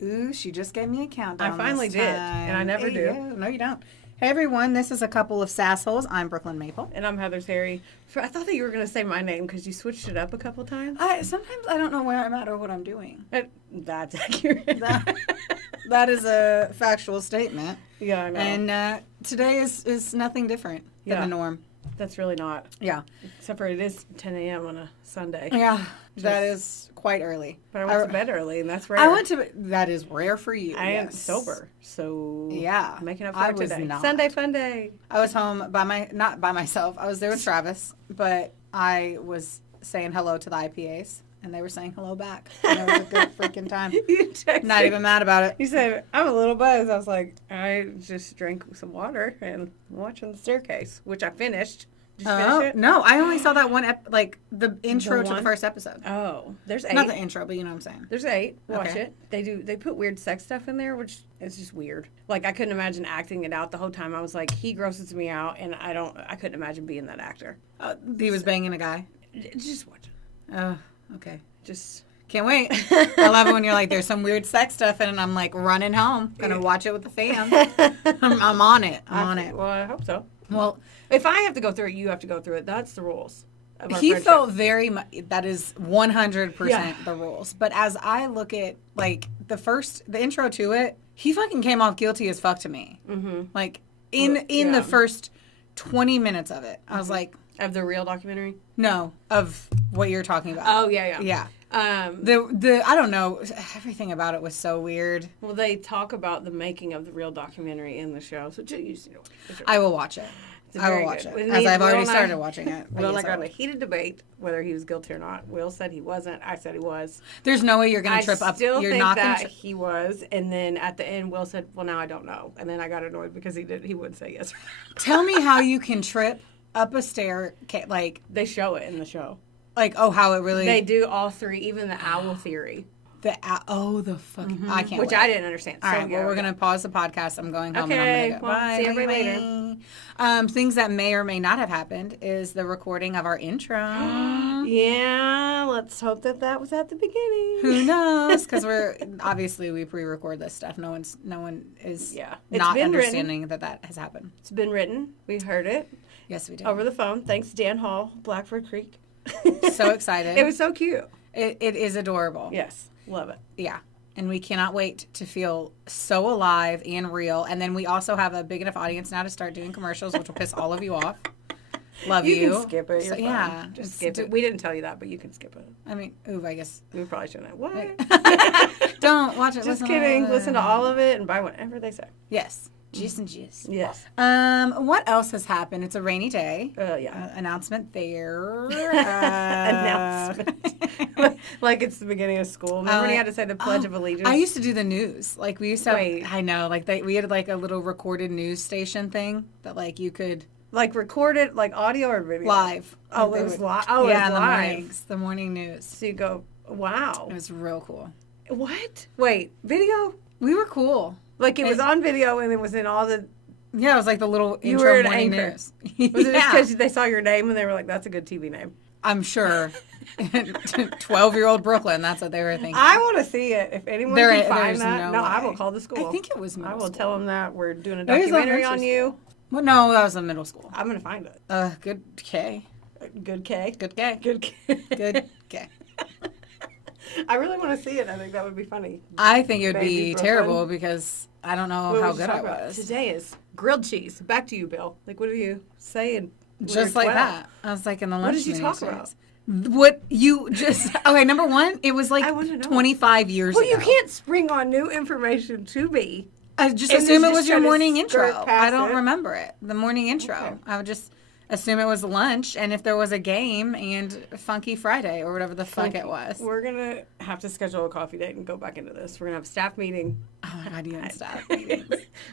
Ooh, she just gave me a countdown. I finally did, and I never do. Yeah, no, you don't. Hey, everyone. This is a couple of Sassholes. I'm Brooklyn Maple. And I'm Heather's Harry. I thought that you were going to say my name because you switched it up a couple times. Sometimes I don't know where I'm at or what I'm doing. That's accurate. That is a factual statement. Yeah, I know. And today is nothing different than the norm. That's really not. Yeah. Except for it is 10 a.m. on a Sunday. Yeah, that is quite early. But I went to bed early, and that's rare. That is rare for you. I am sober, so yeah, I'm making up for it today. Not. Sunday fun day. I was home not by myself. I was there with Travis, but I was saying hello to the IPAs, and they were saying hello back. And it was a good freaking time. Not even mad about it. You said, I'm a little buzzed. I was like, I just drank some water and watching the staircase, which I finished. Did you finish it? No, I only saw that one, the intro to the first episode. Oh, there's 8. Not the intro, but you know what I'm saying. There's 8. Watch it. They put weird sex stuff in there, which is just weird. Like, I couldn't imagine acting it out the whole time. I was like, he grosses me out, and I couldn't imagine being that actor. He was banging a guy? Just watch it. Oh, okay. Just... Can't wait. I love it when you're like, there's some weird sex stuff in it, and I'm like, running home. Gonna watch it with the fam. I'm on it. I'm on it. Well, I hope so. Well, if I have to go through it, you have to go through it. That's the rules of our he friendship. felt very much, that is 100% the rules. But as I look at, like, the intro to it, he fucking came off guilty as fuck to me. Mm-hmm. Like, in the first 20 minutes of it, I was like... Of the real documentary? No, of what you're talking about. Oh, yeah. Yeah. I don't know, everything about it was so weird. Well, they talk about the making of the real documentary in the show, so you see it. I will watch it. I will watch it, as I've already started watching it. Will and I got in a heated debate whether he was guilty or not. Will said he wasn't. I said he was. There's no way you're going to trip up. I still think that he was, and then at the end, Will said, well, now I don't know. And then I got annoyed because he wouldn't say yes. Tell me how you can trip up a stair, like... They show it in the show. Like, how it really... They do all 3, even the owl theory. The fucking... I can't Which wait. I didn't understand. All right, we're going to pause the podcast. I'm going home and I'm going to go. Bye. See everybody later. Things that may or may not have happened is the recording of our intro. Yeah, let's hope that was at the beginning. Who knows? Because we pre-record this stuff. No one is not understanding that has happened. It's been written. We heard it. Yes, we did. Over the phone. Thanks, Dan Hall, Blackford Creek. So excited. It was so cute. It is adorable. Yes. Love it. Yeah. And we cannot wait to feel so alive and real. And then we also have a big enough audience now to start doing commercials, which will piss all of you off. Love you. You can skip it. Yeah. Just skip it. We didn't tell you that, but you can skip it. I mean, I guess. We probably shouldn't. What? Don't watch it. Just kidding. Listen to all of it and buy whatever they say. Yes. Juice and juice. Yes. What else has happened? It's a rainy day. Yeah. Announcement there. Announcement. Like it's the beginning of school. Remember when you had to say the Pledge of Allegiance? I used to do the news. Like we used to. I know. Like we had like a little recorded news station thing that like you could. Like recorded, like audio or video? Live. Oh, it was live. Oh, yeah, in the mornings. The morning news. So you go, wow. It was real cool. What? Wait, video? We were cool. Like it was on video and it was in all the... Yeah, it was like the little you intro were an morning anchor. News. Was it just because they saw your name and they were like, that's a good TV name? I'm sure. 12-year-old Brooklyn, that's what they were thinking. I want to see it. If anyone can find that, I will call the school. I think it was middle school. I will tell them that we're doing a documentary on you. Well, no, that was in middle school. I'm going to find it. Good K. Good K? Good K. Good K. Good K. I really want to see it. I think that would be funny. I think it would be terrible because I don't know how good I was. Today is grilled cheese. Back to you, Bill. Like, what are you saying? Just like that. I was like in the lunch. What did you talk about? What you just... Okay, number one, it was like 25 years ago. Well, you can't spring on new information to me. I just assume it was your morning intro. I don't remember it. The morning intro. Okay. I would just assume it was lunch, and if there was a game and Funky Friday or whatever the fuck it was. We're going to have to schedule a coffee date and go back into this. We're going to have a staff meeting. Oh my God, you have staff meetings.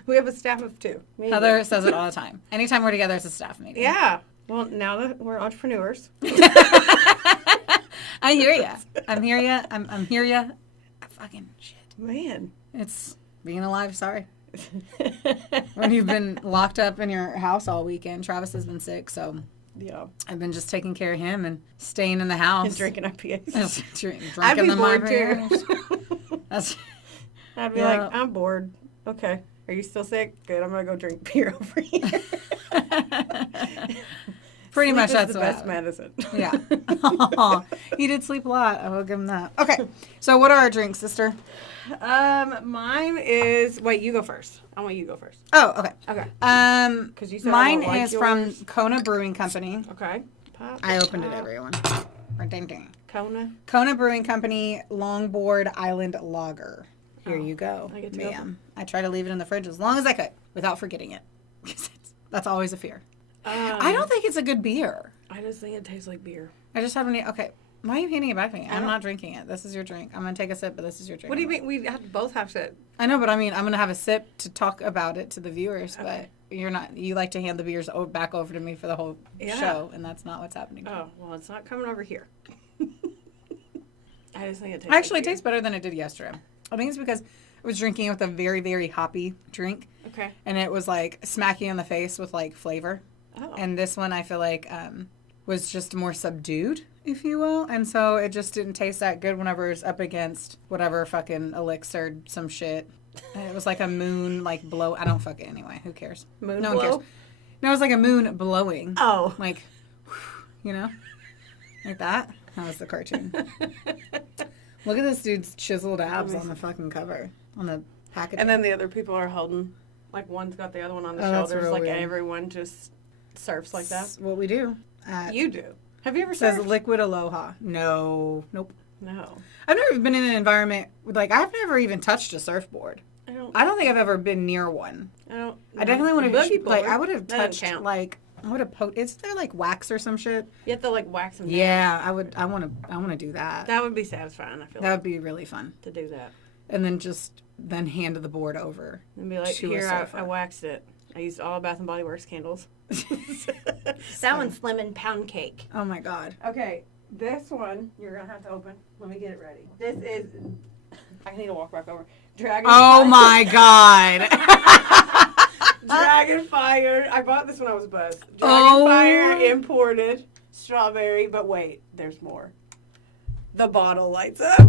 We have a staff of 2. Heather says it all the time. Anytime we're together, it's a staff meeting. Yeah. Well, now that we're entrepreneurs. I hear ya. I'm hear ya. I'm hear ya. Fucking shit. Man. It's being alive, sorry. When you've been locked up in your house all weekend. Travis has been sick, so yeah, I've been just taking care of him and staying in the house and drinking IPAs. Drinking the bored too. I'd be like, I'm bored. Okay. Are you still sick? Good. I'm going to go drink beer over here. Pretty much that's the best medicine. Yeah. He did sleep a lot. I will give him that. Okay. So what are our drinks, sister? Mine is... Wait, you go first. I want you to go first. Oh, okay. Okay. Because you said mine I don't like is yours. from Kona Brewing Company. Okay. I opened it, everyone. Ding, ding. Kona Brewing Company Longboard Island Lager. Here you go, I get to ma'am. I try to leave it in the fridge as long as I could without forgetting it. That's always a fear. I don't think it's a good beer. I just think it tastes like beer. I just haven't... Okay. Why are you handing it back to me? I'm not drinking it. This is your drink. I'm going to take a sip, but this is your drink. What do you mean? We both have to... I know, but I mean, I'm going to have a sip to talk about it to the viewers, but you're not... You like to hand the beers back over to me for the whole show, and that's not what's happening. Oh, well, it's not coming over here. I just think it tastes Actually, like it tastes better than it did yesterday. I think it's because I was drinking it with a very, very hoppy drink. Okay. And it was like smacking in the face with like flavor. Oh. And this one I feel like was just more subdued, if you will. And so it just didn't taste that good whenever it was up against whatever fucking elixir, some shit. And it was like a moon like blow. I don't fuck it anyway. Who cares? Moon no blow? one cares. No, it was like a moon blowing. Oh. Like, you know? Like that. That was the cartoon. Look at this dude's chiseled abs on the fucking cover. On the packaging. And then the other people are holding, like one's got the other one on the that's shoulders. real Like weird. everyone just surfs like that. That's what we do. You do. Have you ever It says surfed? liquid aloha. No. Nope. No. I've never been in an environment with, like, I've never even touched a surfboard. I don't think I've ever been near one. don't. I definitely would Boogie have, like, board, I would have that doesn't touched, count. like, I would have poked, is there, like, wax or some shit? You have to like wax them down. Yeah, I want to do that. That would be satisfying, I feel That like, would be really fun. to do that. And then hand the board over. And be like, to a here, surfer. I waxed it. I used all Bath and Body Works candles. That one's lemon pound cake. Oh, my God. Okay, this one you're going to have to open. Let me get it ready. This is, I need to walk back over. Dragon Oh, Fire. my God. Dragon Fire. I bought this when I was buzzed. Dragon Oh. Fire imported strawberry, but wait, there's more. The bottle lights up.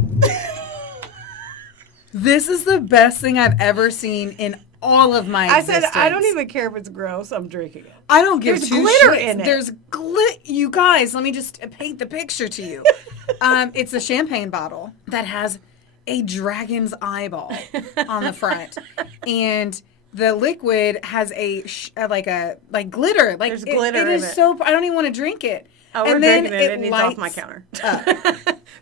This is the best thing I've ever seen in all of my I existence. said, I don't even care if it's gross. I'm drinking it. I don't give There's two glitter shits. in it. There's You guys, let me just paint the picture to you. It's a champagne bottle that has a dragon's eyeball on the front, and the liquid has like glitter. Like There's glitter It in is it. so. I don't even want to drink it. Oh, we're and then drinking it, and it's off my lights counter. up.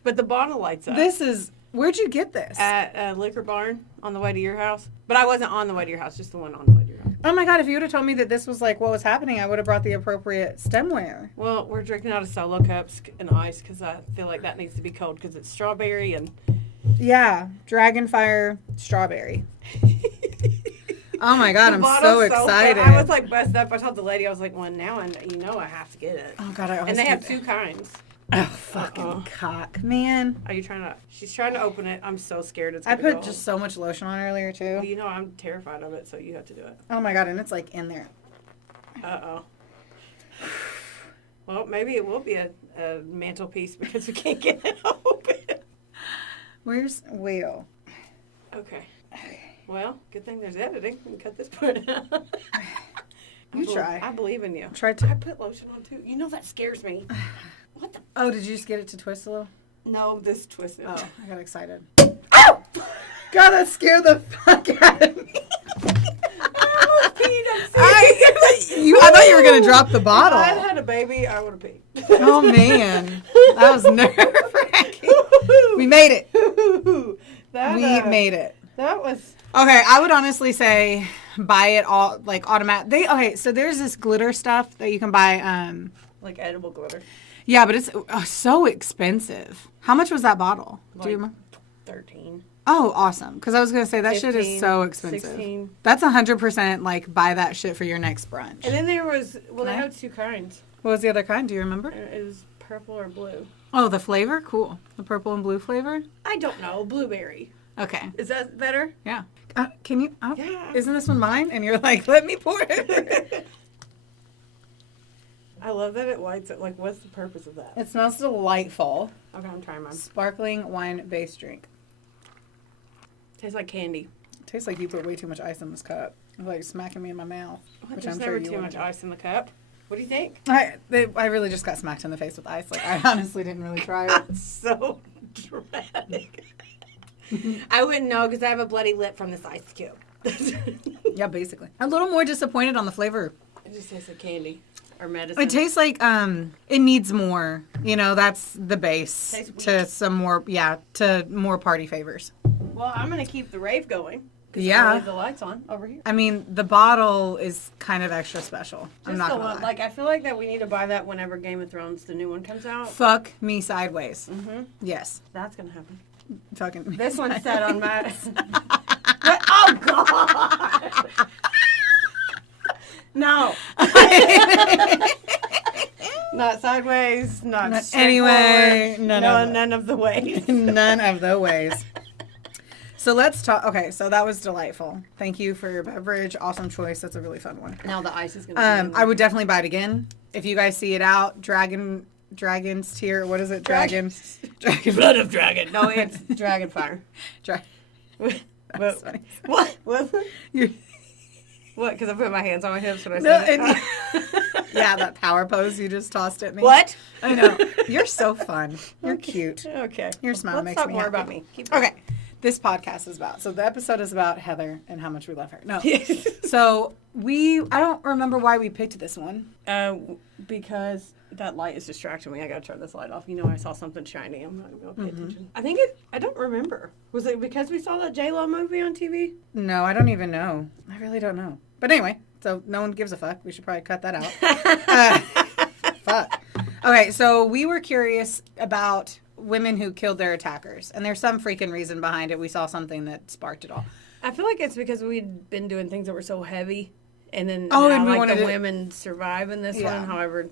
But the bottle lights up. This is. Where'd you get this? At a liquor barn on the way to your house. But I wasn't on the way to your house, just the one on the way to your house. Oh my God, if you would have told me that this was like what was happening, I would have brought the appropriate stemware. Well, we're drinking out of solo cups and ice because I feel like that needs to be cold because it's strawberry and... Yeah, Dragonfire strawberry. Oh my God, The I'm bottle's so excited. I was like busted up. I told the lady, I was like, well, now I have to get it. Oh God, I always And they do have that. two kinds. Oh, fucking cock, man. Are you trying to... She's trying to open it. I'm so scared it's I going to put go. just so much lotion on earlier, too. Well, you know I'm terrified of it, so you have to do it. Oh my God, and it's like in there. Uh-oh. Well, maybe it will be a mantelpiece because we can't get it open. Where's Will? Okay. Well, good thing there's editing. We can cut this part out. You try. I believe in you. Try to. I put lotion on too. You know that scares me. What the? Oh, did you just get it to twist a little? No, this twisted. Oh, I got excited. Ow! God, that scared the fuck out of me. I thought you were going to drop the bottle. If I had a baby, I would have peed. Oh, man. That was nerve-wracking. We made it. We made it. That was... Okay, I would honestly say buy it all, like, automatic. Okay, so there's this glitter stuff that you can buy. Like edible glitter. Yeah, but it's so expensive. How much was that bottle? Do you Like remember? 13. Oh, awesome. Because I was going to say, that shit is 15, so expensive. 16. That's 100%, like, buy that shit for your next brunch. And then there was... Well, they Okay. had two kinds. What was the other kind? Do you remember? It was purple or blue. Oh, the flavor? Cool. The purple and blue flavor? I don't know. Blueberry. Okay. Is that better? Yeah. Can you? Oh, Yeah. Isn't this one mine? And you're like, let me pour it. I love that it lights it. Like, what's the purpose of that? It smells delightful. Okay, I'm trying mine. Sparkling wine based drink. Tastes like candy. Tastes like you put way too much ice in this cup. It's like smacking me in my mouth. Which There's I'm never sure you too much ice in the cup. What do you think? I really just got smacked in the face with ice. Like, I honestly didn't really try it. So dramatic. I wouldn't know because I have a bloody lip from this ice cube. Yeah, basically. A little more disappointed on the flavor. It just tastes like candy or medicine. It tastes like it needs more. You know, that's the base to some more, to more party favors. Well, I'm going to keep the rave going. Yeah. Leave the lights on over here. I mean, the bottle is kind of extra special. I'm not gonna lie. Like, I feel like that we need to buy that whenever Game of Thrones, the new one, comes out. Fuck me sideways. Mm-hmm. Yes. That's going to happen. Fucking me. This one's set on my... Oh, God! No. Not sideways, not anyway, none of the ways. None of the ways. So let's talk. Okay, so that was delightful. Thank you for your beverage. Awesome choice. That's a really fun one. Now the ice is going to I would definitely buy it again. If you guys see it out, Dragon's Tear. What is it? Dragon. Blood of Dragon. No, it's Dragon Fire. That's funny. What? What? What? Because I put my hands on my hips when I said it. Yeah, that power pose you just tossed at me. What? I know. You're so fun. You're cute. Okay. Your smile makes me happy. Let's talk more about me. Keep okay. This podcast is about. So the episode is about Heather and how much we love her. No. So I don't remember why we picked this one. Because that light is distracting me. I gotta turn this light off. You know, I saw something shiny. I'm not gonna pay attention. I don't remember. Was it because we saw that J-Lo movie on TV? No, I don't even know. I really don't know. But anyway, so no one gives a fuck. We should probably cut that out. Fuck. Okay, so we were curious about women who killed their attackers. And there's some freaking reason behind it. We saw something that sparked it all. I feel like it's because we'd been doing things that were so heavy. And then and we wanted the women survive in this one, however,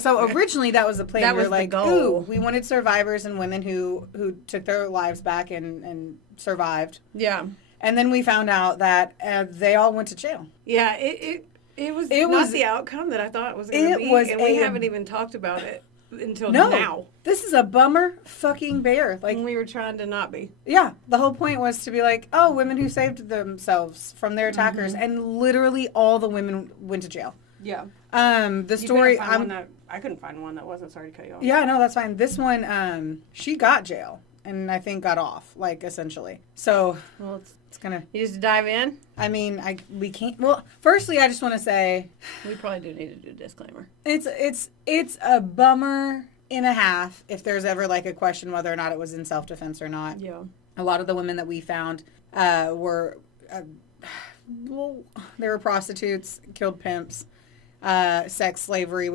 so originally that was the plan. That we was were like, the goal. Ooh, we wanted survivors and women who took their lives back and survived. Yeah. And then we found out that they all went to jail. Yeah, it was not the outcome that I thought it was going to be. And we haven't even talked about it until now. This is a bummer fucking bear. Like, we were trying to not be. Yeah. The whole point was to be like, oh, women who saved themselves from their attackers. Mm-hmm. And literally all the women went to jail. Yeah. The story... I couldn't find one that wasn't. Sorry to cut you off. Yeah, no, that's fine. This one, she got jail. And I think got off, like, essentially. So... Well, it's gonna... You just dive in? I mean, we can't... Well, firstly, I just want to say... We probably do need to do a disclaimer. It's a bummer and a half if there's ever, like, a question whether or not it was in self-defense or not. Yeah. A lot of the women that we found were... they were prostitutes, killed pimps, sex slavery,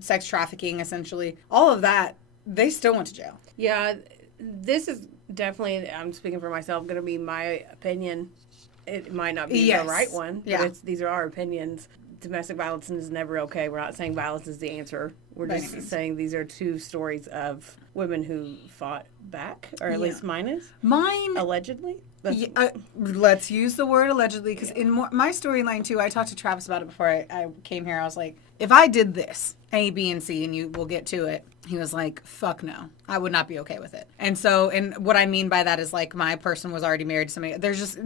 sex trafficking, essentially. All of that, they still went to jail. Yeah, this is definitely, I'm speaking for myself, going to be my opinion. It might not be the right one, but these are our opinions. Domestic violence is never okay. We're not saying violence is the answer. We're just saying these are two stories women who fought back, or at least mine is. Mine... Allegedly. Let's use the word allegedly, because in my storyline, too, I talked to Travis about it before I came here. I was like, if I did this, A, B, and C, and you will get to it, he was like, fuck no. I would not be okay with it. And so, and what I mean by that is, like, my person was already married to somebody.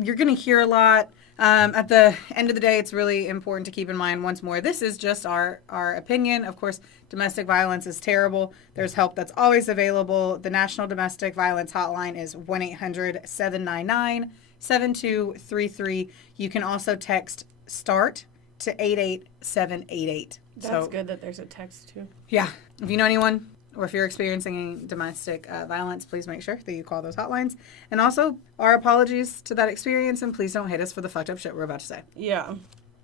You're going to hear a lot. At the end of the day, it's really important to keep in mind, once more, this is just our opinion. Of course, domestic violence is terrible. There's help that's always available. The National Domestic Violence Hotline is 1-800-799-7233. You can also text START to 88788. That's good that there's a text, too. Yeah. If you know anyone, or if you're experiencing domestic violence, please make sure that you call those hotlines. And also, our apologies to that experience, and please don't hate us for the fucked up shit we're about to say. Yeah. All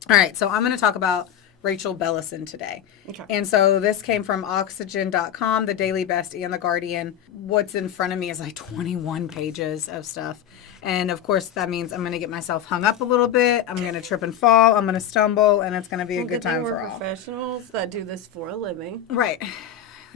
right, so I'm going to talk about Rachel Bellesen today. Okay. And so this came from Oxygen.com, The Daily Best, and The Guardian. What's in front of me is like 21 pages of stuff. And of course, that means I'm going to get myself hung up a little bit. I'm going to trip and fall. I'm going to stumble, and it's going to be a good time for all. We're professionals that do this for a living. Right.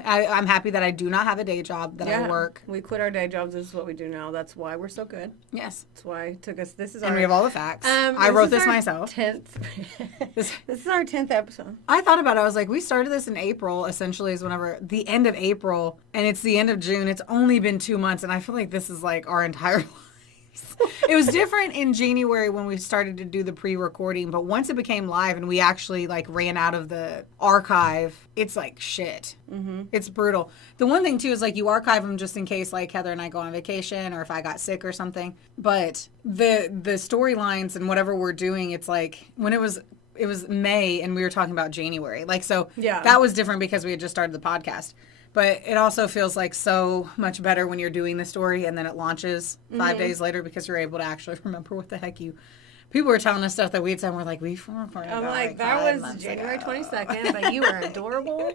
I'm happy that I do not have a day job that I work. We quit our day jobs. This is what we do now. That's why we're so good. Yes. That's why it took us. And we have all the facts. I wrote this myself. This is our 10th episode. I thought about it. I was like, we started this in April, essentially, is whenever the end of April, and it's the end of June. It's only been 2 months, and I feel like this is like our entire life. It was different in January when we started to do the pre-recording, but once it became live and we actually like ran out of the archive, it's like shit. Mm-hmm. It's brutal. The one thing too is like you archive them just in case like Heather and I go on vacation or if I got sick or something. But the storylines and whatever we're doing, it's like when it was May and we were talking about January. Like, so that was different because we had just started the podcast. But it also feels like so much better when you're doing the story and then it launches 5 days later because you're able to actually remember what the heck people were telling us stuff that we'd said and we're like, we recorded I'm like, that was January 22nd, but you were adorable.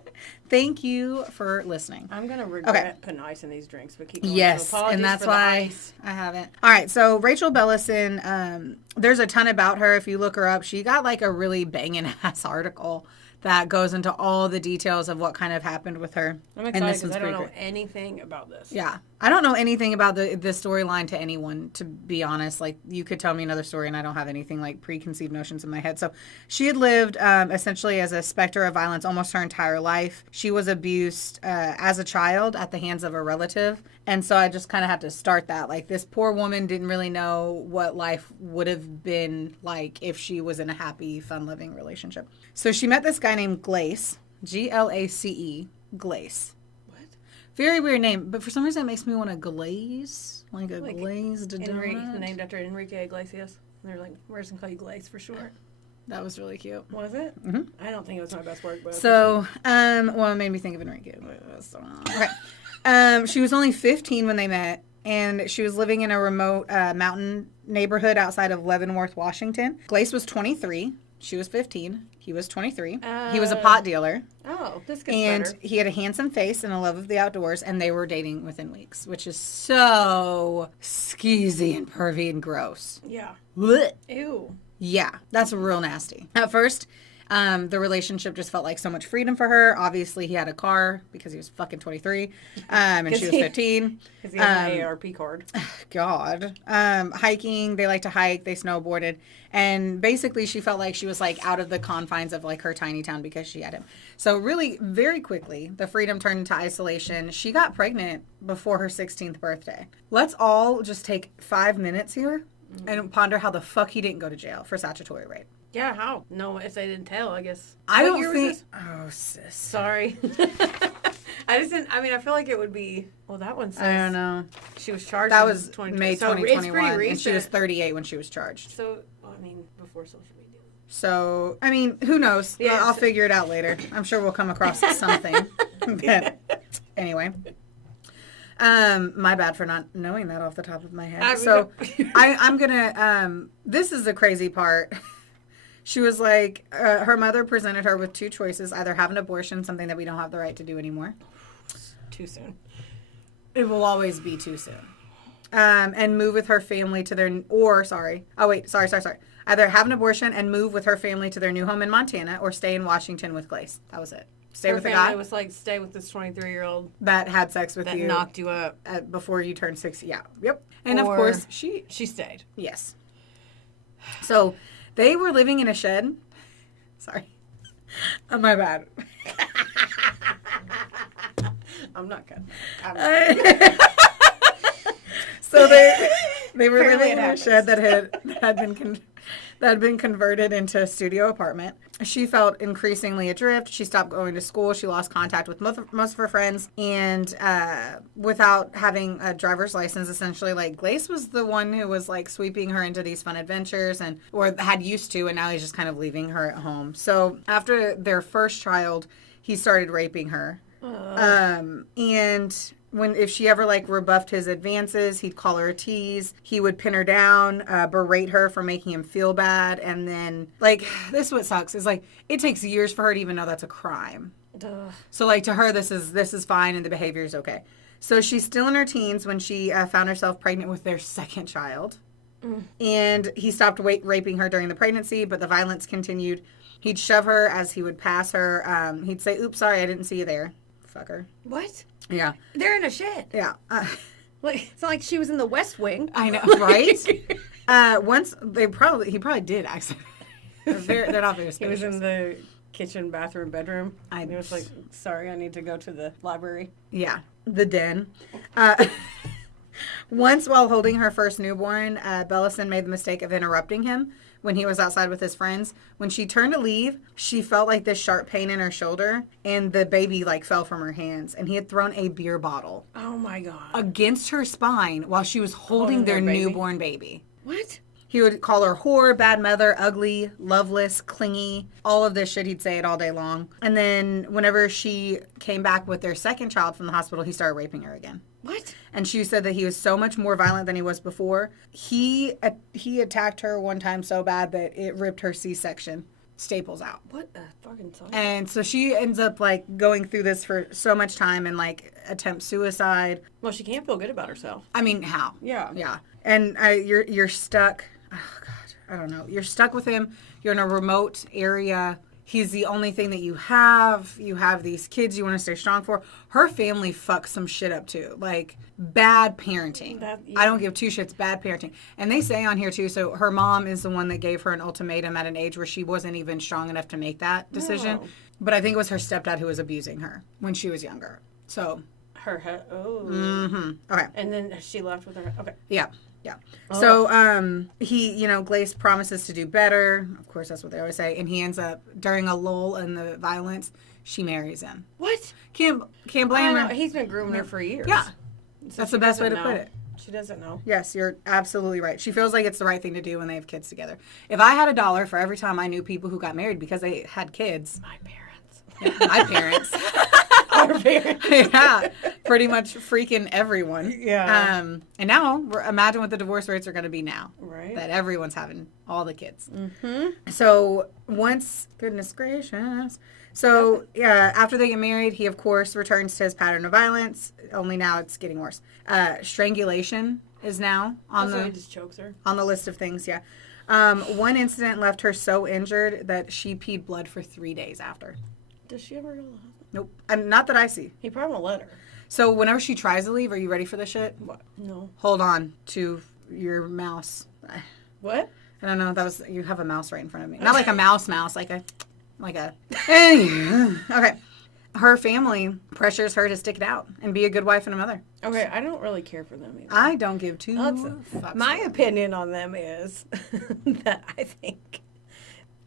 Thank you for listening. I'm going to regret putting ice in these drinks, but keep going. Yes, so and that's why I haven't. All right, so Rachel Bellesen, there's a ton about her. If you look her up, she got like a really banging ass article that goes into all the details of what kind of happened with her. I'm excited because I don't know anything about this. Yeah. I don't know anything about the storyline to anyone, to be honest. Like, you could tell me another story and I don't have anything like preconceived notions in my head. So she had lived essentially as a specter of violence almost her entire life. She was abused as a child at the hands of a relative. And so I just kind of had to start that. Like, this poor woman didn't really know what life would have been like if she was in a happy, fun-living relationship. So she met this guy named Glace, Glace, Glace. What? Very weird name, but for some reason it makes me want to glaze, like a glazed donut. Named after Enrique Iglesias. And they're like, we're just going to call you Glace for short. That was really cute. Was it? Mm-hmm. I don't think it was my best work. But so, well, it made me think of Enrique. Okay. She was only 15 when they met, and she was living in a remote mountain neighborhood outside of Leavenworth, Washington. Glace was 23. She was 15. He was 23. He was a pot dealer. Oh, this gets better. And he had a handsome face and a love of the outdoors, and they were dating within weeks, which is so skeezy and pervy and gross. Yeah. Blech. Ew. Yeah, that's real nasty. At first, the relationship just felt like so much freedom for her. Obviously, he had a car because he was fucking 23, and she was 15. Because he had an AARP card. God. Hiking. They like to hike. They snowboarded. And basically, she felt like she was like out of the confines of like her tiny town because she had him. So really, very quickly, the freedom turned into isolation. She got pregnant before her 16th birthday. Let's all just take 5 minutes here and ponder how the fuck he didn't go to jail for statutory rape. Yeah, how? No, if they didn't tell, I guess. I don't think. Oh, sis. Sorry. I just didn't. I mean, I feel like it would be. Well, that one says. I don't know. She was charged. That was May 2021, so it's pretty recent. and she was 38 when she was charged. So, I mean, before social media. So, I mean, who knows? Yeah, I'll figure it out later. I'm sure we'll come across something. But anyway. My bad for not knowing that off the top of my head. I'm gonna. This is the crazy part. She was like, her mother presented her with two choices: either have an abortion, something that we don't have the right to do anymore. Too soon. It will always be too soon. And move with her family to their, Either have an abortion and move with her family to their new home in Montana, or stay in Washington with Glace. That was it. Stay with the guy. It was like, stay with this 23-year-old that had sex with you. That knocked you up. Before you turned 60. Yeah. Yep. And of course, she stayed. Yes. So they were living in a shed. Sorry. Oh, my bad. I'm not good. So they were living in a shed that had been converted into a studio apartment. She felt increasingly adrift. She stopped going to school. She lost contact with most of her friends. And without having a driver's license, essentially, like, Glace was the one who was, like, sweeping her into these fun adventures or had used to, and now he's just kind of leaving her at home. So after their first child, he started raping her. And if she ever like rebuffed his advances, he'd call her a tease. He would pin her down, berate her for making him feel bad. And then, like, this is what sucks is, like, it takes years for her to even know that's a crime. Duh. So, like, to her, this is fine and the behavior is okay. So she's still in her teens when she found herself pregnant with their second child. And he stopped raping her during the pregnancy, but the violence continued. He'd shove her as he would pass her. He'd say, "Oops, sorry, I didn't see you there." Fucker. What? Yeah. They're in a shed. Yeah. Like, it's not like she was in the West Wing. I know, right? Once he probably did actually. They're not very spacious. He was in the kitchen, bathroom, bedroom. And he was like, "Sorry, I need to go to the library." Yeah, the den. Once while holding her first newborn, Bellesen made the mistake of interrupting him when he was outside with his friends. When she turned to leave, she felt like this sharp pain in her shoulder, and the baby like fell from her hands, and he had thrown a beer bottle. Oh my God. Against her spine while she was holding their newborn baby. What? He would call her whore, bad mother, ugly, loveless, clingy, all of this shit. He'd say it all day long. And then whenever she came back with their second child from the hospital, he started raping her again. What? And she said that he was so much more violent than he was before. He attacked her one time so bad that it ripped her C-section staples out. What a fucking song. And so she ends up like going through this for so much time and like attempts suicide. Well, she can't feel good about herself. I mean, how? Yeah. Yeah. And you're stuck. Oh God, I don't know. You're stuck with him. You're in a remote area. He's the only thing that you have. You have these kids you want to stay strong for. Her family fucks some shit up too. Like bad parenting. I don't give two shits. Bad parenting. And they say on here too, so her mom is the one that gave her an ultimatum at an age where she wasn't even strong enough to make that decision. Oh. But I think it was her stepdad who was abusing her when she was younger. So. Oh. Mm-hmm. Okay. And then she left with her. Okay. Yeah. Yeah. Oh. So, he, Glace promises to do better. Of course, that's what they always say. And he ends up, during a lull in the violence, she marries him. What? Can't blame her. He's been grooming her for years. Yeah. So that's the best way to put it. She doesn't know. Yes, you're absolutely right. She feels like it's the right thing to do when they have kids together. If I had $1 for every time I knew people who got married because they had kids. My parents. Yeah, my parents. Our parents. Yeah, pretty much freaking everyone. Yeah. And now, imagine what the divorce rates are going to be now. Right. That everyone's having all the kids. Mm-hmm. So goodness gracious. So, yeah, after they get married, he, of course, returns to his pattern of violence. Only now it's getting worse. Strangulation is now on he just chokes her. On the list of things, yeah. One incident left her so injured that she peed blood for 3 days after. Does she ever go to the hospital? Nope. Not that I see. He probably won't let her. So whenever she tries to leave, are you ready for this shit? What? No. Hold on to your mouse. What? I don't know. You have a mouse right in front of me. Not like a mouse, like a. Okay. Her family pressures her to stick it out and be a good wife and a mother. Okay, I don't really care for them either. I don't give two fucks. My opinion on them is that I think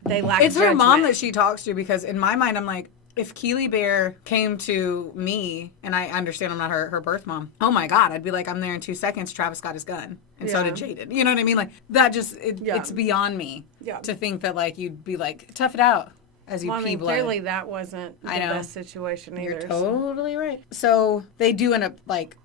they lack It's judgment. her mom that she talks to, because in my mind I'm like, if Keely Bear came to me, and I understand I'm not her birth mom, oh my God, I'd be like, I'm there in 2 seconds, Travis got his gun. And so did Jaden. You know what I mean? Like, that just, it's beyond me to think that, like, you'd be like, tough it out as you pee blood. Clearly that wasn't the best situation either. You're totally right. So they do end up, like,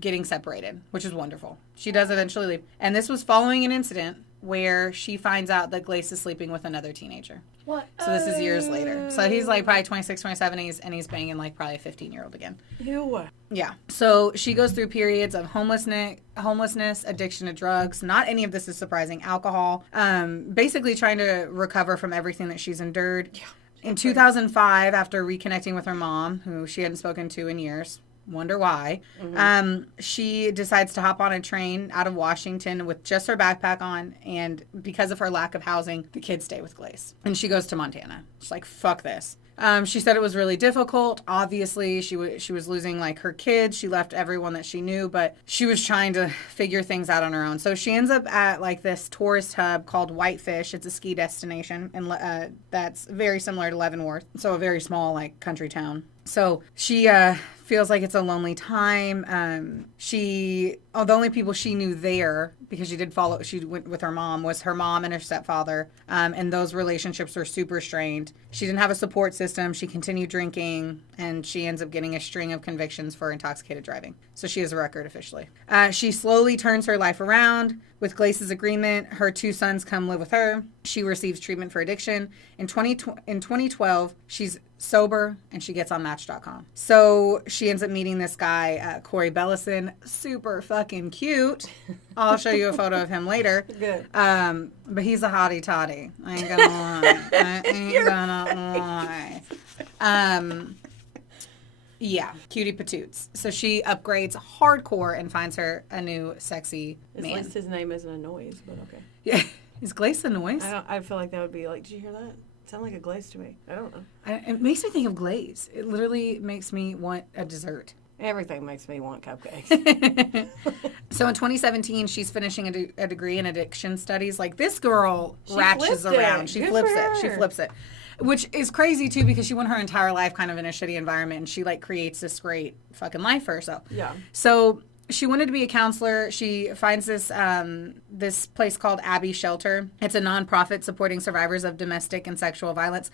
getting separated, which is wonderful. She does eventually leave. And this was following an incident where she finds out that Glace is sleeping with another teenager. What? So this is years later. So he's like probably 26, 27, and he's banging like probably a 15-year-old again. Ew. Yeah. So she goes through periods of homelessness, addiction to drugs. Not any of this is surprising. Alcohol. Basically trying to recover from everything that she's endured. Yeah. In 2005, after reconnecting with her mom, who she hadn't spoken to in years, wonder why, she decides to hop on a train out of Washington with just her backpack on, and because of her lack of housing, the kids stay with Glace. And she goes to Montana. She's like, fuck this. She said it was really difficult. Obviously, she was losing, like, her kids. She left everyone that she knew, but she was trying to figure things out on her own. So she ends up at, like, this tourist hub called Whitefish. It's a ski destination, and that's very similar to Leavenworth. So a very small, like, country town. So she feels like it's a lonely time. The only people she knew there, because she went with her mom, was her mom and her stepfather. And those relationships were super strained. She didn't have a support system. She continued drinking, and she ends up getting a string of convictions for intoxicated driving. So she has a record officially. She slowly turns her life around. With Glace's agreement, her 2 sons come live with her. She receives treatment for addiction. In 2012, she's sober, and she gets on Match.com. So she ends up meeting this guy, Corey Bellesen, super fucking cute. I'll show you a photo of him later. Good. But he's a hottie toddy. I ain't gonna lie. Yeah, cutie patoots. So she upgrades hardcore and finds her a new sexy man. At least his name isn't a noise, but okay. Yeah, is Glace a noise? I feel like that would be like, did you hear that? Sound like a glaze to me. I don't know. It makes me think of glaze. It literally makes me want a dessert. Everything makes me want cupcakes. So in 2017, she's finishing a degree in addiction studies. Like, this girl ratchets around. She flips it. She flips it. Which is crazy, too, because she went her entire life kind of in a shitty environment, and she, like, creates this great fucking life for herself. Yeah. So she wanted to be a counselor. She finds this this place called Abby Shelter. It's a nonprofit supporting survivors of domestic and sexual violence.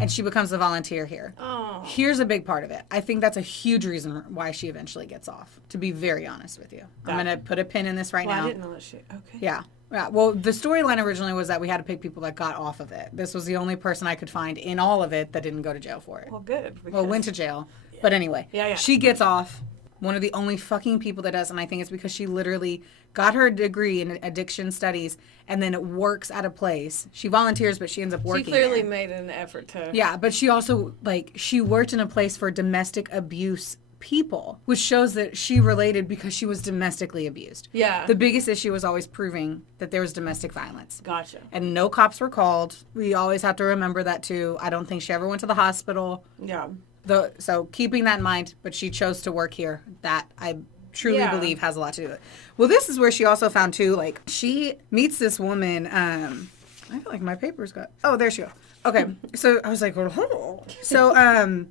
And she becomes a volunteer here. Oh. Here's a big part of it. I think that's a huge reason why she eventually gets off, to be very honest with you. I'm going to put a pin in this now. I didn't know that shit. Okay. Yeah. Well, the storyline originally was that we had to pick people that got off of it. This was the only person I could find in all of it that didn't go to jail for it. Well, good. Well, went to jail. Yeah. But anyway, she gets off. One of the only fucking people that does, and I think it's because she literally got her degree in addiction studies and then works at a place. She volunteers, but she ends up working. She clearly made an effort to. Yeah, but she also, like, she worked in a place for domestic abuse people, which shows that she related because she was domestically abused. Yeah. The biggest issue was always proving that there was domestic violence. Gotcha. And no cops were called. We always have to remember that, too. I don't think she ever went to the hospital. Yeah. So keeping that in mind, but she chose to work here. That I truly believe has a lot to do with it. Well, this is where she also found too, like, she meets this woman. I feel like my papers got. Oh, there she goes. Okay, so I was like, oh. So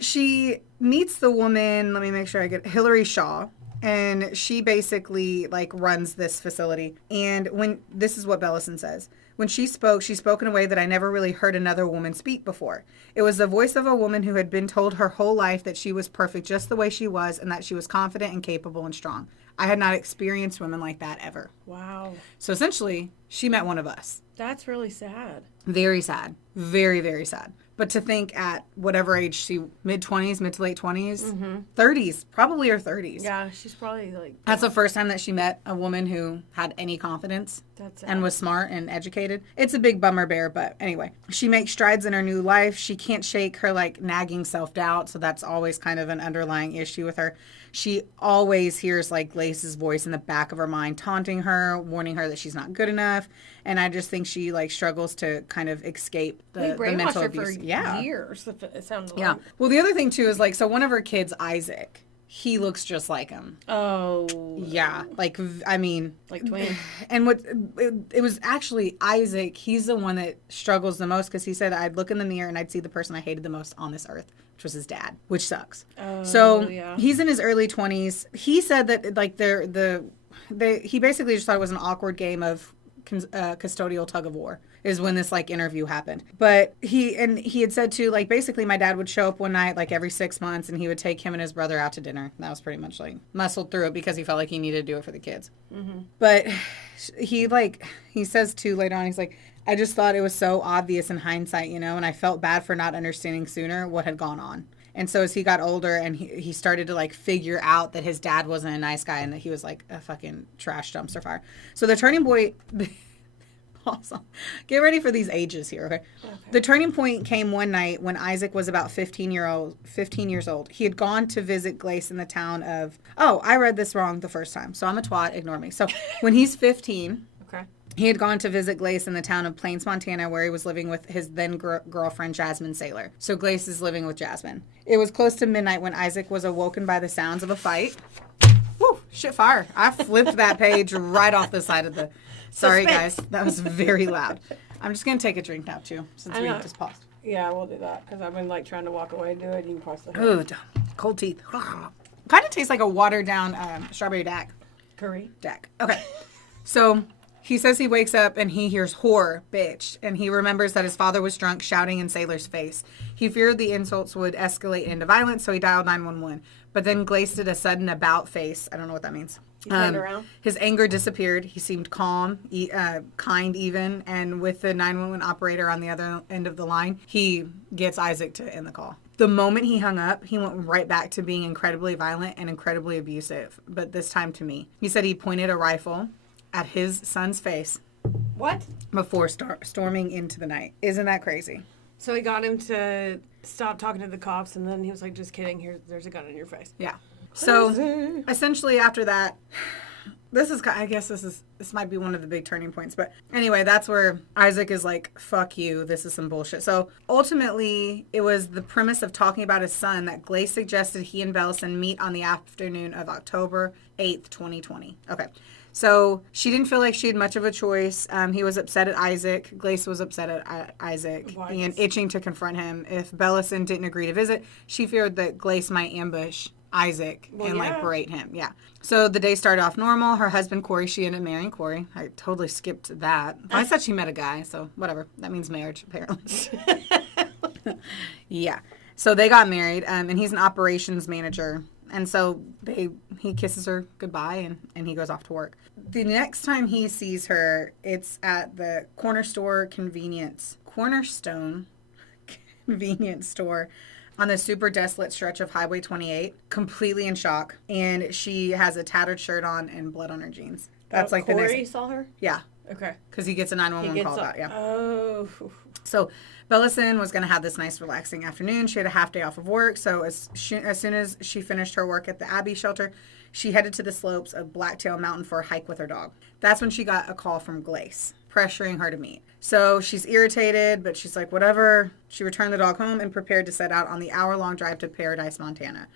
she meets the woman. Let me make sure I get Hillary Shaw. And she basically, like, runs this facility. And this is what Bellesen says. When she spoke in a way that I never really heard another woman speak before. It was the voice of a woman who had been told her whole life that she was perfect just the way she was and that she was confident and capable and strong. I had not experienced women like that ever. Wow. So essentially, she met one of us. That's really sad. Very sad. Very, very sad. But to think at whatever age she, mid-20s, mid to late 20s, 30s, probably her 30s. Yeah, she's probably like... That's the first time that she met a woman who had any confidence and was smart and educated. It's a big bummer bear, but anyway. She makes strides in her new life. She can't shake her, like, nagging self-doubt, so that's always kind of an underlying issue with her. She always hears, like, Glace's voice in the back of her mind, taunting her, warning her that she's not good enough. And I just think she, like, struggles to kind of escape the mental abuse. Years. It sounds like. Yeah. Well, the other thing, too, is, like, so one of her kids, Isaac, he looks just like him. Oh. Yeah. Like, I mean. Like twins. And it was actually Isaac. He's the one that struggles the most because he said, I'd look in the mirror and I'd see the person I hated the most on this earth, which was his dad, which sucks. Oh, so yeah. He's in his early 20s. He said that, like, he basically just thought it was an awkward game of custodial tug of war is when this, like, interview happened. But he had said too, like, basically my dad would show up one night, like, every 6 months, and he would take him and his brother out to dinner. That was pretty much, like, muscled through it because he felt like he needed to do it for the kids. Mm-hmm. But he says too later on, he's like, I just thought it was so obvious in hindsight, you know, and I felt bad for not understanding sooner what had gone on. And so as he got older and he started to, like, figure out that his dad wasn't a nice guy and that he was, like, a fucking trash dumpster fire. So the turning point... Awesome. Get ready for these ages here, okay? The turning point came one night when Isaac was about 15 years old. He had gone to visit Glace in the town of... Oh, I read this wrong the first time, so I'm a twat. Ignore me. So when he's 15... Okay. He had gone to visit Glace in the town of Plains, Montana, where he was living with his then girlfriend, Jasmine Saylor. So Glace is living with Jasmine. It was close to midnight when Isaac was awoken by the sounds of a fight. Woo! Shit fire. I flipped that page right off the side of the... Sorry, guys. That was very loud. I'm just going to take a drink now, too, since we just paused. Yeah, we'll do that, because I've been, like, trying to walk away and do it, and you can pause the Ooh, cold teeth. Kind of tastes like a watered-down strawberry dak. Curry? Dak. Okay. So... He says he wakes up and he hears whore, bitch, and he remembers that his father was drunk, shouting in Saylor's face. He feared the insults would escalate into violence, so he dialed 911. But then Glace did a sudden about face. I don't know what that means. He turned around. His anger disappeared. He seemed calm, kind even, and with the 911 operator on the other end of the line, he gets Isaac to end the call. The moment he hung up, he went right back to being incredibly violent and incredibly abusive, but this time to me. He said he pointed a rifle at his son's face. What? Before storming into the night. Isn't that crazy? So he got him to stop talking to the cops, and then he was like, just kidding, there's a gun in your face. Yeah. So, essentially after that, I guess this might be one of the big turning points. But anyway, that's where Isaac is like, fuck you, this is some bullshit. So ultimately, it was the premise of talking about his son that Glace suggested he and Bellesen meet on the afternoon of October 8th, 2020. Okay. So she didn't feel like she had much of a choice. He was upset at Isaac. Glace was upset at Isaac and itching to confront him. If Bellesen didn't agree to visit, she feared that Glace might ambush Isaac and like berate him. Yeah. So the day started off normal. Her husband Corey, she ended up marrying Corey. I totally skipped that. I said she met a guy, so whatever. That means marriage, apparently. Yeah. So they got married, and he's an operations manager. And so he kisses her goodbye, and he goes off to work. The next time he sees her, it's at the Cornerstone convenience store on the super desolate stretch of Highway 28, completely in shock. And she has a tattered shirt on and blood on her jeans. That's like Corey the next. saw her? Yeah. Okay. Because he gets a 911 call about, yeah. Oh. So Bellesen was going to have this nice relaxing afternoon. She had a half day off of work. So as soon as she finished her work at the Abbey shelter, she headed to the slopes of Blacktail Mountain for a hike with her dog. That's when she got a call from Glace, pressuring her to meet. So she's irritated, but she's like, whatever. She returned the dog home and prepared to set out on the hour-long drive to Paradise, Montana,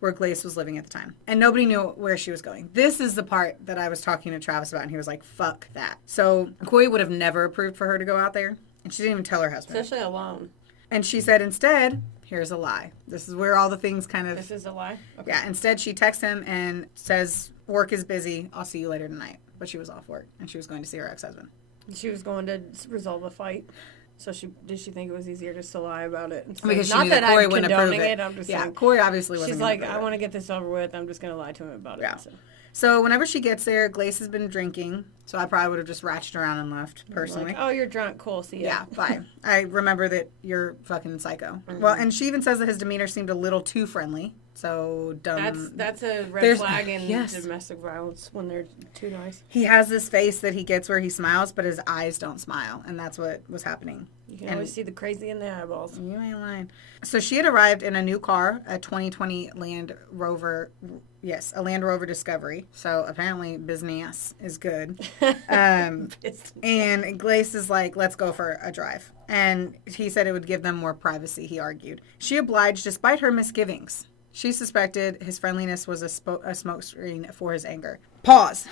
where Glace was living at the time. And nobody knew where she was going. This is the part that I was talking to Travis about, and he was like, fuck that. So Corey would have never approved for her to go out there, and she didn't even tell her husband. Especially alone. And she said, instead, here's a lie. This is where all the things kind of... This is a lie? Okay. Yeah, instead she texts him and says, work is busy, I'll see you later tonight. But she was off work, and she was going to see her ex-husband. She was going to resolve a fight. So did she think it was easier just to lie about it? Because she knew that Corey wouldn't approve it. I'm just saying. Corey obviously wasn't. She's like, I want to get this over with. I'm just going to lie to him about it. Yeah. So whenever she gets there, Glace has been drinking. So I probably would have just ratcheted around and left, personally. Like, oh, you're drunk. Cool. See ya. Yeah, bye. I remember that you're fucking psycho. Mm-hmm. Well, and she even says that his demeanor seemed a little too friendly. So dumb. That's a red flag in domestic violence when they're too nice. He has this face that he gets where he smiles, but his eyes don't smile. And that's what was happening. You can always see the crazy in the eyeballs. You ain't lying. So she had arrived in a new car, a 2020 Land Rover. Yes, a Land Rover Discovery. So apparently business is good. And Glace is like, let's go for a drive. And he said it would give them more privacy, he argued. She obliged despite her misgivings. She suspected his friendliness was a smokescreen for his anger. Pause.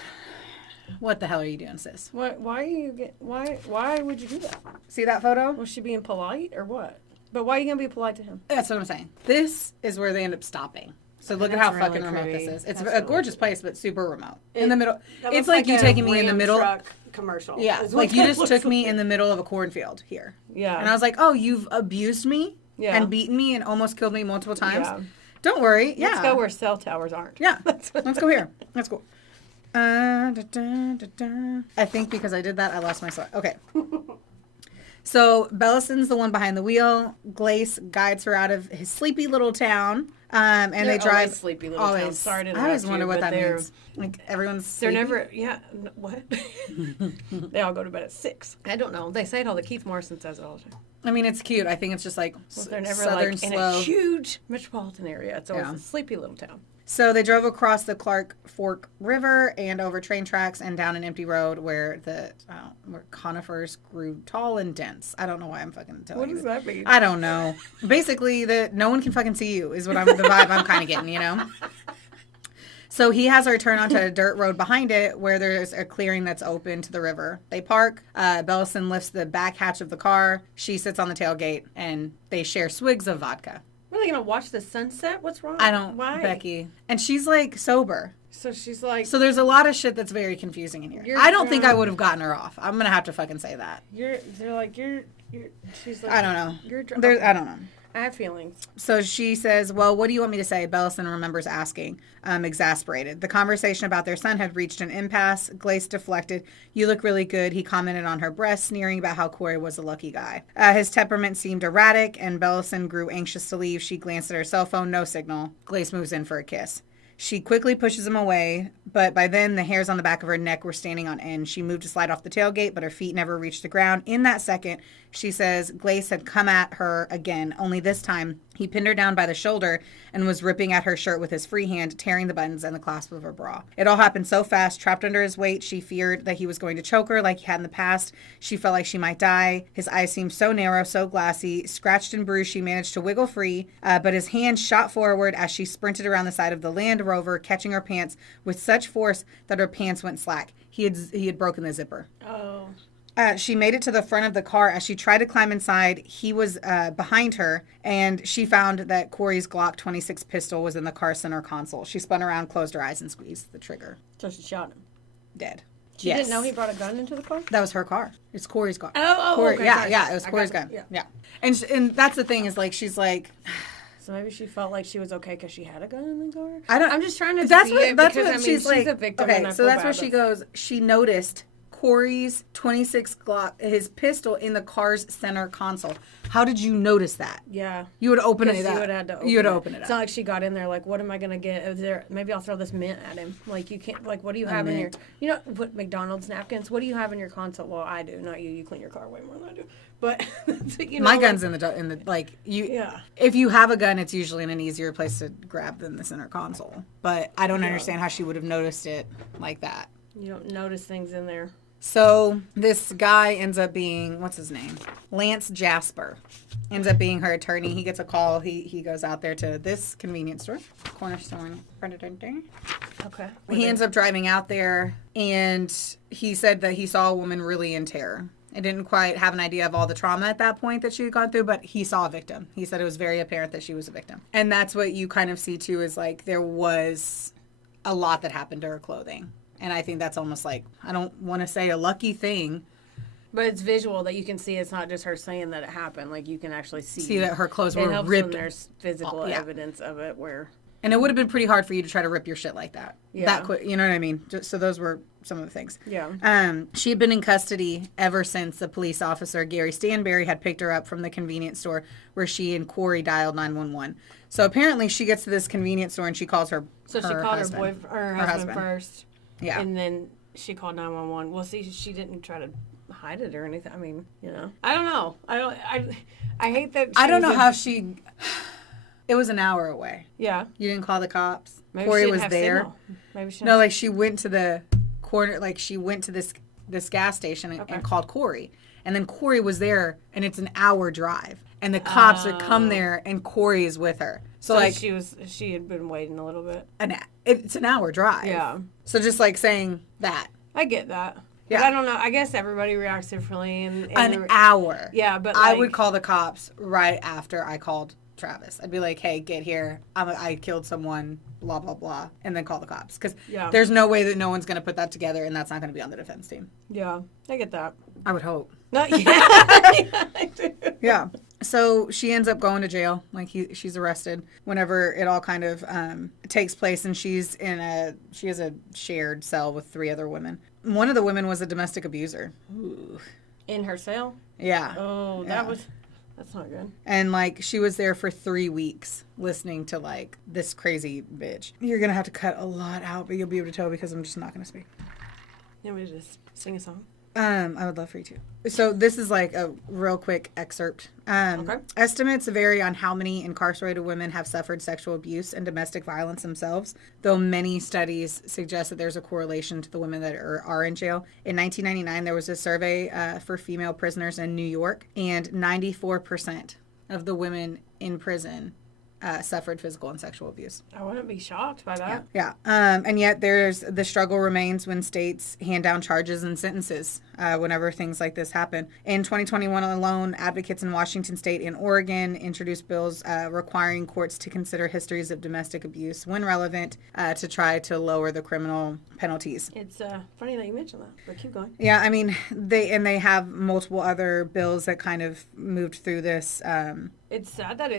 What the hell are you doing, sis? Why would you do that? See that photo? Was she being polite or what? But why are you going to be polite to him? That's what I'm saying. This is where they end up stopping. So look at how really fucking remote this is. It's a gorgeous place, but super remote. In the middle. It's like you taking me in the middle. Truck commercial. Yeah, like you just took me in the middle of a cornfield here. Yeah. And I was like, oh, you've abused me and beaten me and almost killed me multiple times. Yeah. Don't worry. Yeah. Let's go where cell towers aren't. Yeah. Let's go here. Let's go. I think because I did that, I lost my spot. Okay. So Bellesen's the one behind the wheel. Glace guides her out of his sleepy little town. And they drive. Sleepy little town. Sorry to interrupt I always wonder you, what that means. Like everyone's sleepy? They're never. Yeah. What? They all go to bed at 6. I don't know. They say it all. The Keith Morrison says it all the time. I mean, it's cute. I think it's just like they're never southern like slow. In a huge metropolitan area. It's always a sleepy little town. So they drove across the Clark Fork River and over train tracks and down an empty road where where conifers grew tall and dense. I don't know why I'm fucking telling you. What does that mean? I don't know. Basically, that no one can fucking see you is what the vibe I'm kind of getting, you know? So he has her turn onto a dirt road behind it where there's a clearing that's open to the river. They park. Bellesen lifts the back hatch of the car. She sits on the tailgate, and they share swigs of vodka. Are they going to watch the sunset? What's wrong? I don't. Why? Becky. And she's, like, sober. So she's like... So there's a lot of shit that's very confusing in here. I don't think I would have gotten her off. I'm going to have to fucking say that. She's like... I don't know. I don't know. I have feelings. So she says, well, what do you want me to say? Bellesen remembers asking, exasperated. The conversation about their son had reached an impasse. Glace deflected. You look really good. He commented on her breasts, sneering about how Corey was a lucky guy. His temperament seemed erratic, and Bellesen grew anxious to leave. She glanced at her cell phone. No signal. Glace moves in for a kiss. She quickly pushes him away, but by then the hairs on the back of her neck were standing on end. She moved to slide off the tailgate, but her feet never reached the ground. In that second, she says Glace had come at her again, only this time He pinned her down by the shoulder and was ripping at her shirt with his free hand, tearing the buttons and the clasp of her bra. It all happened so fast. Trapped under his weight, she feared that he was going to choke her like he had in the past. She felt like she might die. His eyes seemed so narrow, so glassy. Scratched and bruised, she managed to wiggle free, but his hand shot forward as she sprinted around the side of the Land Rover, catching her pants with such force that her pants went slack. He had broken the zipper. Oh. She made it to the front of the car. As she tried to climb inside, he was behind her, and she found that Corey's Glock 26 pistol was in the car center console. She spun around, closed her eyes, and squeezed the trigger. So she shot him. Dead. She didn't know he brought a gun into the car? That was her car. It's Corey's car. Corey, okay. Yeah, it was Corey's gun. Yeah. And that's the thing is, like, she's like... So maybe she felt like she was okay because she had a gun in the car? I'm just trying to that's see what, it that's because, what she's like, she's a victim. Okay, so that's where she goes. She noticed Corey's 26 Glock, his pistol in the car's center console. How did you notice that? Yeah. You would open it up. You would have to open You would open it up. It's not like she got in there like, what am I going to get? Is there, maybe I'll throw this mint at him. Like, you can't, like, what do you have in your, you know, what, McDonald's napkins? What do you have in your console? Well, I do. Not you. You clean your car way more than I do. But, you know. My gun's in the, like, you. Yeah. If you have a gun, it's usually in an easier place to grab than the center console. But I don't understand how she would have noticed it like that. You don't notice things in there. So this guy ends up being, what's his name? Lance Jasper. Ends up being her attorney. He gets a call. He goes out there to this convenience store, Cornerstone. Okay. He ends up driving out there, and he said that he saw a woman really in terror. I didn't quite have an idea of all the trauma at that point that she had gone through, but he saw a victim. He said it was very apparent that she was a victim. And that's what you kind of see, too, is like there was a lot that happened to her clothing. And I think that's almost like, I don't want to say a lucky thing. But it's visual that you can see. It's not just her saying that it happened. Like, you can actually see that her clothes were ripped. When there's physical evidence of it where... And it would have been pretty hard for you to try to rip your shit like that. Yeah. That quick, you know what I mean? So those were some of the things. Yeah. She had been in custody ever since the police officer, Gary Stanberry, had picked her up from the convenience store where she and Corey dialed 911. So apparently she gets to this convenience store and she calls her So she called her husband first. Yeah. And then she called 911. Well, see, she didn't try to hide it or anything. I mean, you know. I don't know. I hate that I don't know how she... It was an hour away. Yeah. You didn't call the cops. Maybe Corey she was have there. Signal. Maybe she No, like she went to the corner, like she went to this gas station and called Corey. And then Corey was there, and it's an hour drive. And the cops would come there, and Corey is with her. So like she had been waiting a little bit. It's an hour drive. Yeah. So just like saying that. I get that. Yeah. But I don't know. I guess everybody reacts differently. An hour. Yeah, but I would call the cops right after I called Travis. I'd be like, hey, get here. I killed someone, blah, blah, blah. And then call the cops. Because there's no way that no one's going to put that together, and that's not going to be on the defense team. Yeah, I get that. I would hope. Not yet. Yeah, I do. Yeah. So she ends up going to jail. Like she's arrested whenever it all kind of takes place, and she has a shared cell with 3 other women. One of the women was a domestic abuser. Ooh. In her cell? Yeah. Oh, that's not good. And, like, she was there for 3 weeks listening to, like, this crazy bitch. You're going to have to cut a lot out, but you'll be able to tell because I'm just not going to speak. You want me to just sing a song? I would love for you to. So this is like a real quick excerpt. Estimates vary on how many incarcerated women have suffered sexual abuse and domestic violence themselves, though many studies suggest that there's a correlation to the women that are in jail. In 1999, there was a survey for female prisoners in New York, and 94% of the women in prison suffered physical and sexual abuse. I wouldn't be shocked by that. Yeah. And yet the struggle remains when states hand down charges and sentences whenever things like this happen. In 2021 alone, advocates in Washington State and Oregon introduced bills requiring courts to consider histories of domestic abuse when relevant to try to lower the criminal penalties. It's funny that you mentioned that, but keep going. Yeah, I mean, they have multiple other bills that kind of moved through this. It's sad that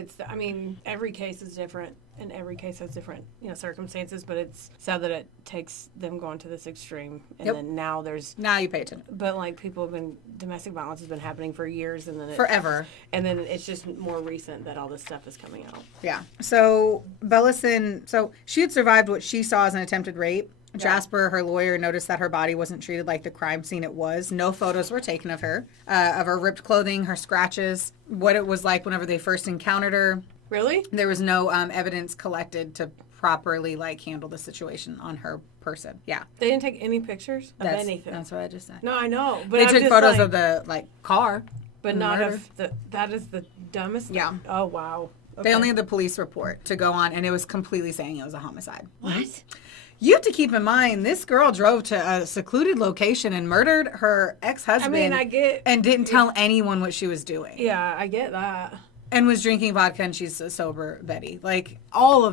every case is different, and every case has different, circumstances, but it's sad that it takes them going to this extreme, and then now you pay attention. But, like, domestic violence has been happening for years, and then forever. And then it's just more recent that all this stuff is coming out. Yeah. So, Bellesen, she had survived what she saw as an attempted rape. Jasper, her lawyer, noticed that her body wasn't treated like the crime scene it was. No photos were taken of her ripped clothing, her scratches, what it was like whenever they first encountered her. Really? There was no evidence collected to properly like handle the situation on her person. Yeah. They didn't take any pictures of anything. That's what I just said. No, I know. But they took photos of the like car. But not of that is the dumbest Yeah. thing. Oh, wow. Okay. They only had the police report to go on, and it was completely saying it was a homicide. What? You have to keep in mind, this girl drove to a secluded location and murdered her ex-husband. I mean, I get... And didn't tell anyone what she was doing. Yeah, I get that. And was drinking vodka, and she's a sober Betty. Like, all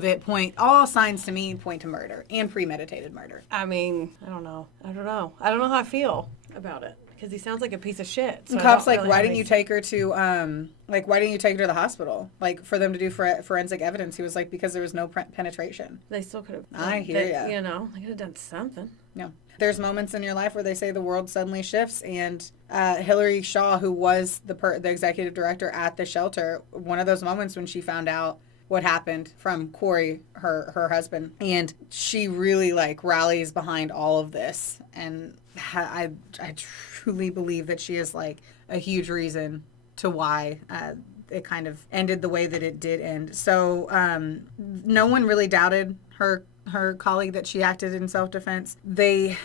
signs to me point to murder and premeditated murder. I mean, I don't know. I don't know how I feel about it. Because he sounds like a piece of shit. So and cops like, why didn't you take her to the hospital? Like, for them to do forensic evidence. He was like, because there was no penetration. They still could have. I hear ya. You know, they could have done something. No. There's moments in your life where they say the world suddenly shifts, and Hillary Shaw, who was the executive director at the shelter, one of those moments when she found out what happened from Corey, her husband, and she really like rallies behind all of this, and I truly believe that she is like a huge reason to why it kind of ended the way that it did end. So no one really doubted her colleague that she acted in self-defense. They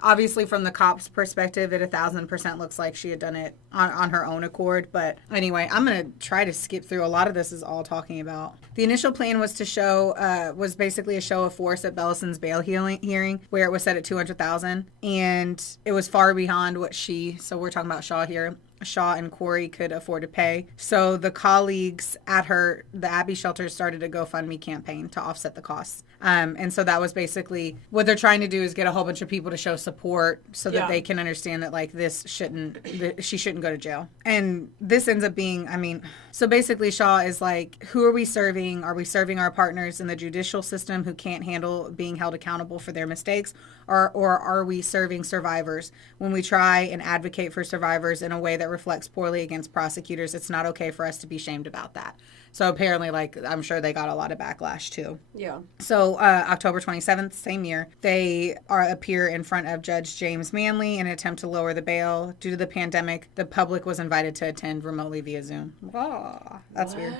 obviously, from the cops' perspective, it 1,000% looks like she had done it on her own accord. But anyway, I'm going to try to skip through. A lot of this is all talking about. The initial plan was to was basically a show of force at Bellesen's bail hearing, where it was set at $200,000, and it was far beyond what so we're talking about Shaw here. Shaw and Corey could afford to pay. So the colleagues at the Abbey shelter started a GoFundMe campaign to offset the costs. And so that was basically what they're trying to do, is get a whole bunch of people to show support so that they can understand that like she shouldn't go to jail. And this ends up being, so basically Shaw is like, who are we serving? Are we serving our partners in the judicial system who can't handle being held accountable for their mistakes? Or are we serving survivors? When we try and advocate for survivors in a way that reflects poorly against prosecutors, it's not okay for us to be shamed about that. So apparently, like, I'm sure they got a lot of backlash too. Yeah. So October 27th, same year, they appear in front of Judge James Manley in an attempt to lower the bail. Due to the pandemic, the public was invited to attend remotely via Zoom. Oh, that's weird.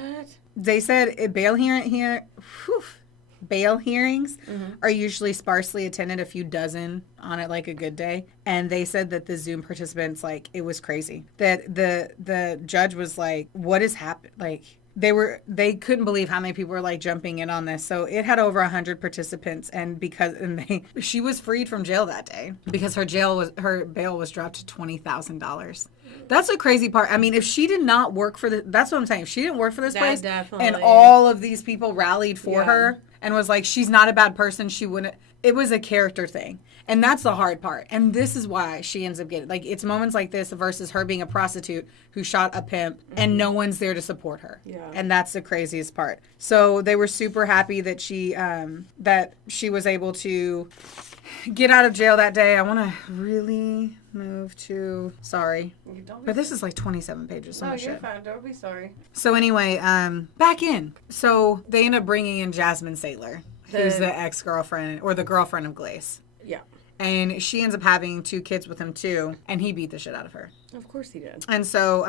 They said bail hearings are usually sparsely attended, a few dozen on it, like a good day. And they said that the Zoom participants, like, it was crazy. That the judge was like, what has happened? Like, they couldn't believe how many people were like jumping in on this. So it had over 100 participants, and she was freed from jail that day because her bail was dropped to $20,000. That's the crazy part. I mean, if she did not work for that's what I'm saying. If she didn't work for this place, definitely. And all of these people rallied for her and was like, she's not a bad person, she wouldn't. It was a character thing. And that's the hard part. And this is why she ends up getting, like, it's moments like this versus her being a prostitute who shot a pimp and no one's there to support her. Yeah. And that's the craziest part. So they were super happy that she was able to get out of jail that day. I want to really move to, sorry. But this is like 27 pages. So no, you're fine. Don't be sorry. So anyway, back in. So they end up bringing in Jasmine Saylor, who's the ex-girlfriend or the girlfriend of Glace. Yeah. And she ends up having 2 kids with him too, and he beat the shit out of her. Of course he did. And so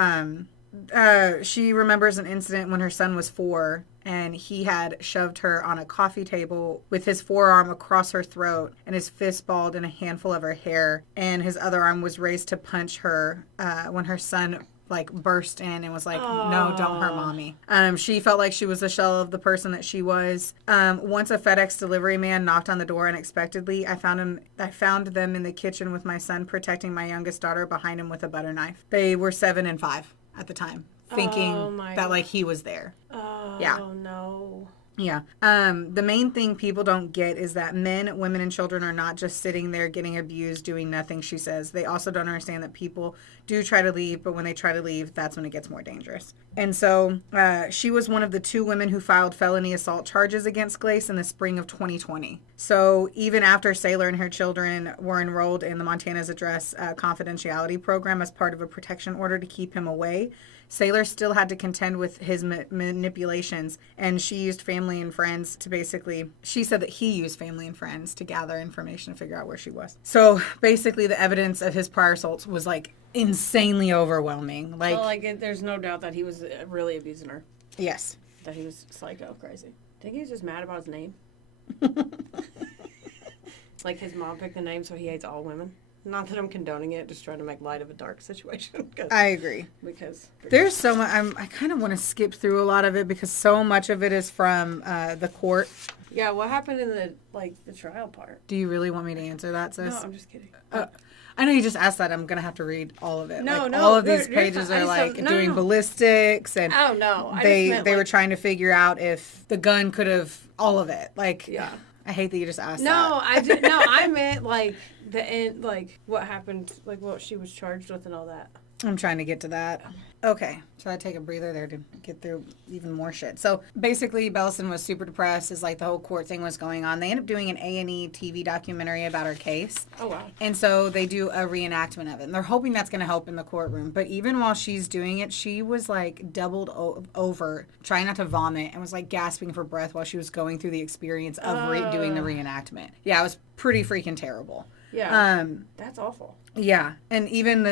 she remembers an incident when her son was 4, and he had shoved her on a coffee table with his forearm across her throat and his fist balled in a handful of her hair, and his other arm was raised to punch her when her son like burst in and was like, no, don't hurt mommy. She felt like she was a shell of the person that she was. Once a FedEx delivery man knocked on the door unexpectedly, I found them in the kitchen with my son protecting my youngest daughter behind him with a butter knife. They were 7 and 5 at the time, thinking that like he was there. Oh, yeah. No. Yeah. The main thing people don't get is that men, women, and children are not just sitting there getting abused, doing nothing, she says. They also don't understand that people do try to leave, but when they try to leave, that's when it gets more dangerous. And so she was one of the 2 women who filed felony assault charges against Glace in the spring of 2020. So even after Saylor and her children were enrolled in the Montana's Address confidentiality program as part of a protection order to keep him away, Saylor still had to contend with his manipulations, and she used family and friends to she said that he used family and friends to gather information to figure out where she was. So basically the evidence of his prior assaults was like insanely overwhelming. Like, there's no doubt that he was really abusing her. Yes. that he was psycho crazy. I think he was just mad about his name. Like his mom picked the name, so he hates all women. Not that I'm condoning it, just trying to make light of a dark situation. I agree. Because there's so much. I kind of want to skip through a lot of it because so much of it is from the court. Yeah, what happened in the trial part? Do you really want me to answer that, sis? No, I'm just kidding. I know you just asked that. I'm gonna have to read all of it. No, all of these pages are doing ballistics and they were trying to figure out if the gun could have all of it. Yeah. I hate that you just asked that. No, I did. No, I meant the end, what happened, what she was charged with and all that. I'm trying to get to that. Okay. Should I take a breather there to get through even more shit? So basically, Bellesen was super depressed as the whole court thing was going on. They ended up doing an A&E TV documentary about her case. Oh, wow. And so they do a reenactment of it. And they're hoping that's going to help in the courtroom. But even while she's doing it, she was doubled over, trying not to vomit, and was gasping for breath while she was going through the experience of doing the reenactment. Yeah, it was pretty freaking terrible. Yeah. That's awful. Yeah, and even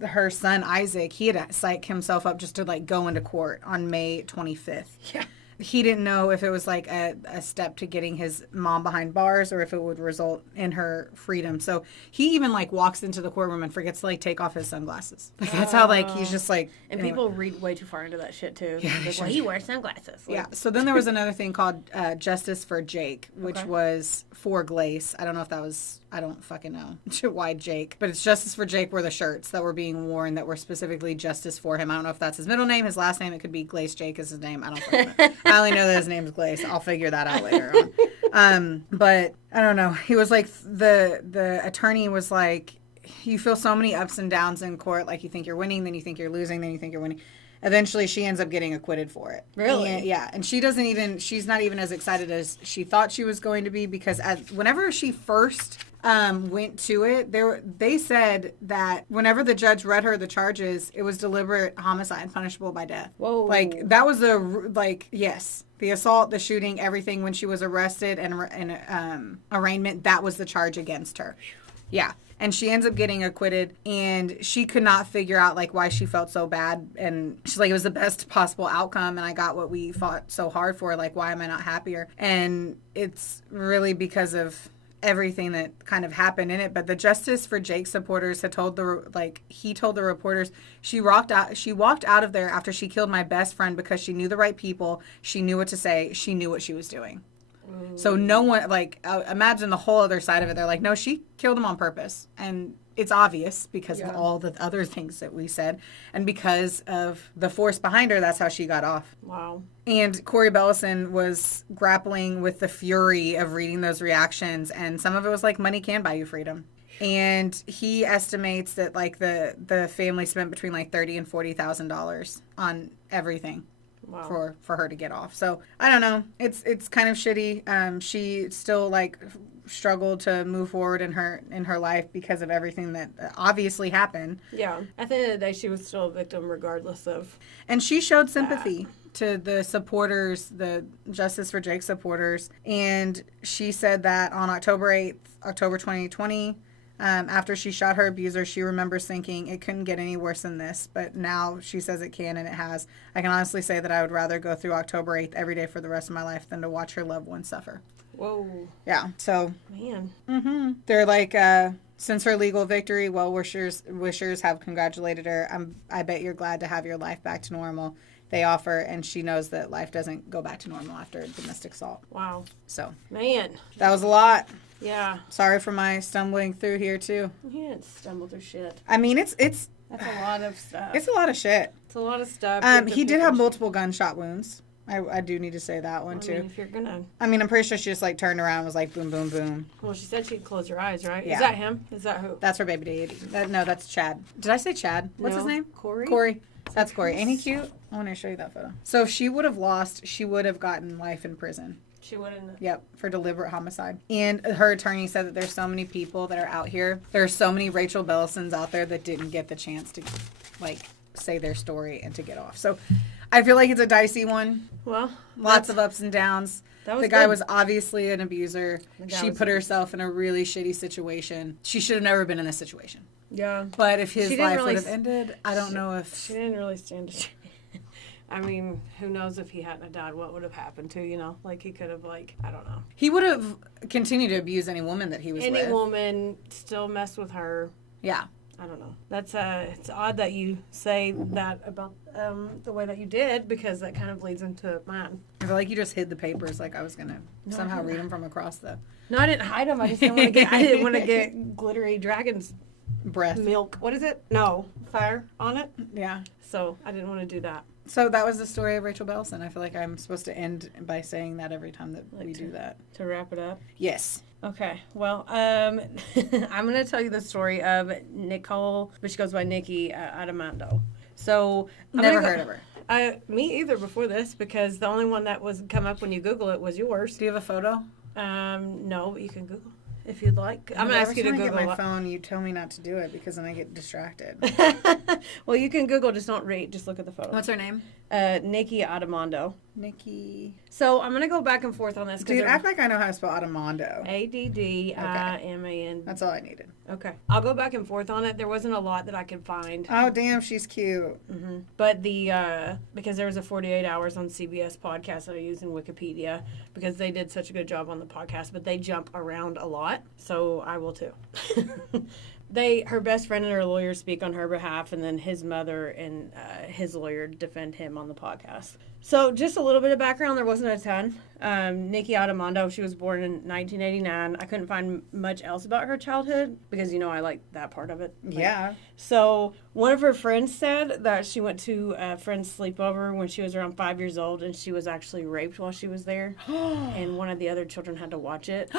her son Isaac, he had psyched himself up just to go into court on May 25th. Yeah. He didn't know if it was a step to getting his mom behind bars or if it would result in her freedom. So he even walks into the courtroom and forgets to take off his sunglasses. That's how he's just And anyway. People read way too far into that shit too. Yeah, well, he wears sunglasses. Yeah. So then there was another thing called Justice for Jake, which was for Glace. I don't know if that was. I don't fucking know why Jake, but it's Justice for Jake were the shirts that were being worn that were specifically justice for him. I don't know if that's his middle name, his last name. It could be Glace Jake is his name. I don't fucking know. I only know that his name's Glace. I'll figure that out later on. But I don't know. He was the attorney was you feel so many ups and downs in court. You think you're winning, then you think you're losing, then you think you're winning. Eventually, she ends up getting acquitted for it. Really? And, yeah. And she's not even as excited as she thought she was going to be because whenever she first went to it, they said that whenever the judge read her the charges, it was deliberate homicide punishable by death. Whoa. That was yes. The assault, the shooting, everything when she was arrested and arraignment, that was the charge against her. Yeah. And she ends up getting acquitted, and she could not figure out why she felt so bad. And she's it was the best possible outcome, and I got what we fought so hard for. Why am I not happier? And it's really because of everything that kind of happened in it. But the Justice for Jake supporters had told he told the reporters she walked out of there after she killed my best friend because she knew the right people, she knew what to say, she knew what she was doing. So no one, imagine the whole other side of it. They're no, she killed him on purpose. And it's obvious because of all the other things that we said. And because of the force behind her, that's how she got off. Wow. And Corey Bellesen was grappling with the fury of reading those reactions. And some of it was money can buy you freedom. And he estimates that the family spent between $30,000 and $40,000 on everything. Wow. For her to get off. So I don't know. It's kind of shitty. She still struggled to move forward in her life because of everything that obviously happened. Yeah. At the end of the day, she was still a victim regardless of. And she showed sympathy to the supporters, the Justice for Jake supporters, and she said that on October 8th, October 2020. After she shot her abuser, she remembers thinking it couldn't get any worse than this, but now she says it can, and it has. I can honestly say that I would rather go through October 8th every day for the rest of my life than to watch her loved one suffer. Whoa. Yeah, so. Man. Mm-hmm. They're since her legal victory, well-wishers have congratulated her. I bet you're glad to have your life back to normal. They offer, and she knows that life doesn't go back to normal after a domestic assault. Wow. So. Man. That was a lot. Yeah. Sorry for my stumbling through here, too. You didn't stumble through shit. I mean, it's... That's a lot of stuff. It's a lot of shit. It's a lot of stuff. He did have multiple gunshot wounds. I do need to say that one, too. I mean, if you're gonna... I'm pretty sure she just, turned around and was boom, boom, boom. Well, she said she'd close her eyes, right? Yeah. Is that him? Is that who? That's her baby daddy. No, that's Chad. Did I say Chad? What's his name? Corey? Corey. That's Corey. Ain't he cute? I want to show you that photo. So if she would have lost, she would have gotten life in prison. She wouldn't. Yep, for deliberate homicide. And her attorney said that there's so many people that are out here. There are so many Rachel Bellesens out there that didn't get the chance to, say their story and to get off. So I feel like it's a dicey one. Well, lots of ups and downs. The guy was obviously an abuser. She put herself in a really shitty situation. She should have never been in this situation. Yeah. But if his life would have ended, I don't know if... She didn't really stand a chance. I mean, who knows if he hadn't died, what would have happened to, you know? Like, he could have, like, I don't know. He would have continued to abuse any woman that he was with. Any woman, still messed with her. Yeah. I don't know. That's it's odd that you say that about the way that you did, because that kind of leads into mine. I feel like you just hid the papers, like I was gonna somehow read them from across the. No, I didn't hide them. I just didn't want to get. I didn't want to get glittery dragon's breath milk. What is it? No, fire on it. Yeah. So I didn't want to do that. So that was the story of Rachel Bellesen. I feel like I'm supposed to end by saying that every time that we do that. To wrap it up. Yes. Okay, well, I'm going to tell you the story of Nicole, but she goes by Nikki Addimando. So never heard of her. Me either before this, because the only one that was come up when you Google it was yours. Do you have a photo? No, but you can Google if you'd like. I'm going to ask you to Google. Get my phone. You tell me not to do it because then I get distracted. Well, you can Google. Just don't read. Just look at the photo. What's her name? Nikki Addimando. Nikki. So I'm gonna go back and forth on this. Dude, act like I know how to spell Addimando. Addimand. That's all I needed. Okay, I'll go back and forth on it. There wasn't a lot that I could find. Oh damn, she's cute. Mm-hmm. But because there was a 48 Hours on CBS podcast that I use in Wikipedia, because they did such a good job on the podcast, but they jump around a lot, so I will too. Her best friend and her lawyer speak on her behalf, and then his mother and his lawyer defend him on the podcast. So just a little bit of background. There wasn't a ton. Nikki Addimando, she was born in 1989. I couldn't find much else about her childhood because, you know, I like that part of it. Yeah. So one of her friends said that she went to a friend's sleepover when she was around 5 years old, and she was actually raped while she was there. And one of the other children had to watch it.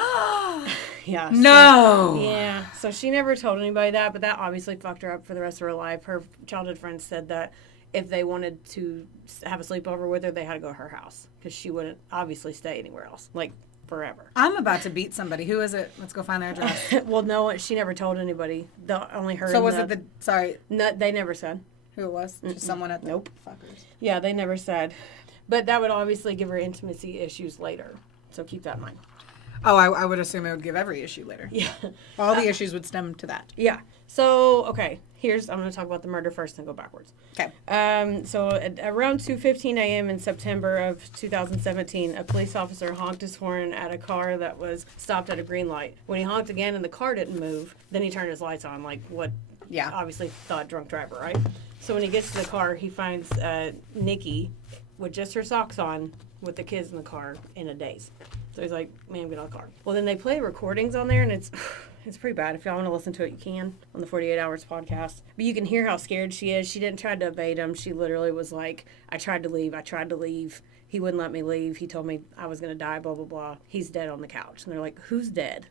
Yeah. No. Yeah. So she never told anybody that, but that obviously fucked her up for the rest of her life. Her childhood friends said that if they wanted to have a sleepover with her, they had to go to her house because she wouldn't obviously stay anywhere else, like forever. I'm about to beat somebody. Who is it? Let's go find their address. Well, no, she never told anybody. Only her. So was it sorry. No, they never said. Who it was? Just someone at the Nope. Fuckers. Yeah, they never said. But that would obviously give her intimacy issues later. So keep that in mind. Oh, I would assume it would give every issue later. Yeah. All the issues would stem to that. Yeah. So, okay. I'm going to talk about the murder first and go backwards. Okay. So, at around 2:15 a.m. in September of 2017, a police officer honked his horn at a car that was stopped at a green light. When he honked again and the car didn't move, then he turned his lights on, like what obviously thought drunk driver, right? So, when he gets to the car, he finds Nikki with just her socks on with the kids in the car in a daze. So he's like, "Ma'am, get out of the car." Well, then they play recordings on there, and it's pretty bad. If y'all want to listen to it, you can on the 48 Hours podcast. But you can hear how scared she is. She didn't try to evade him. She literally was like, I tried to leave. He wouldn't let me leave. He told me I was going to die, blah, blah, blah. He's dead on the couch. And they're like, who's dead?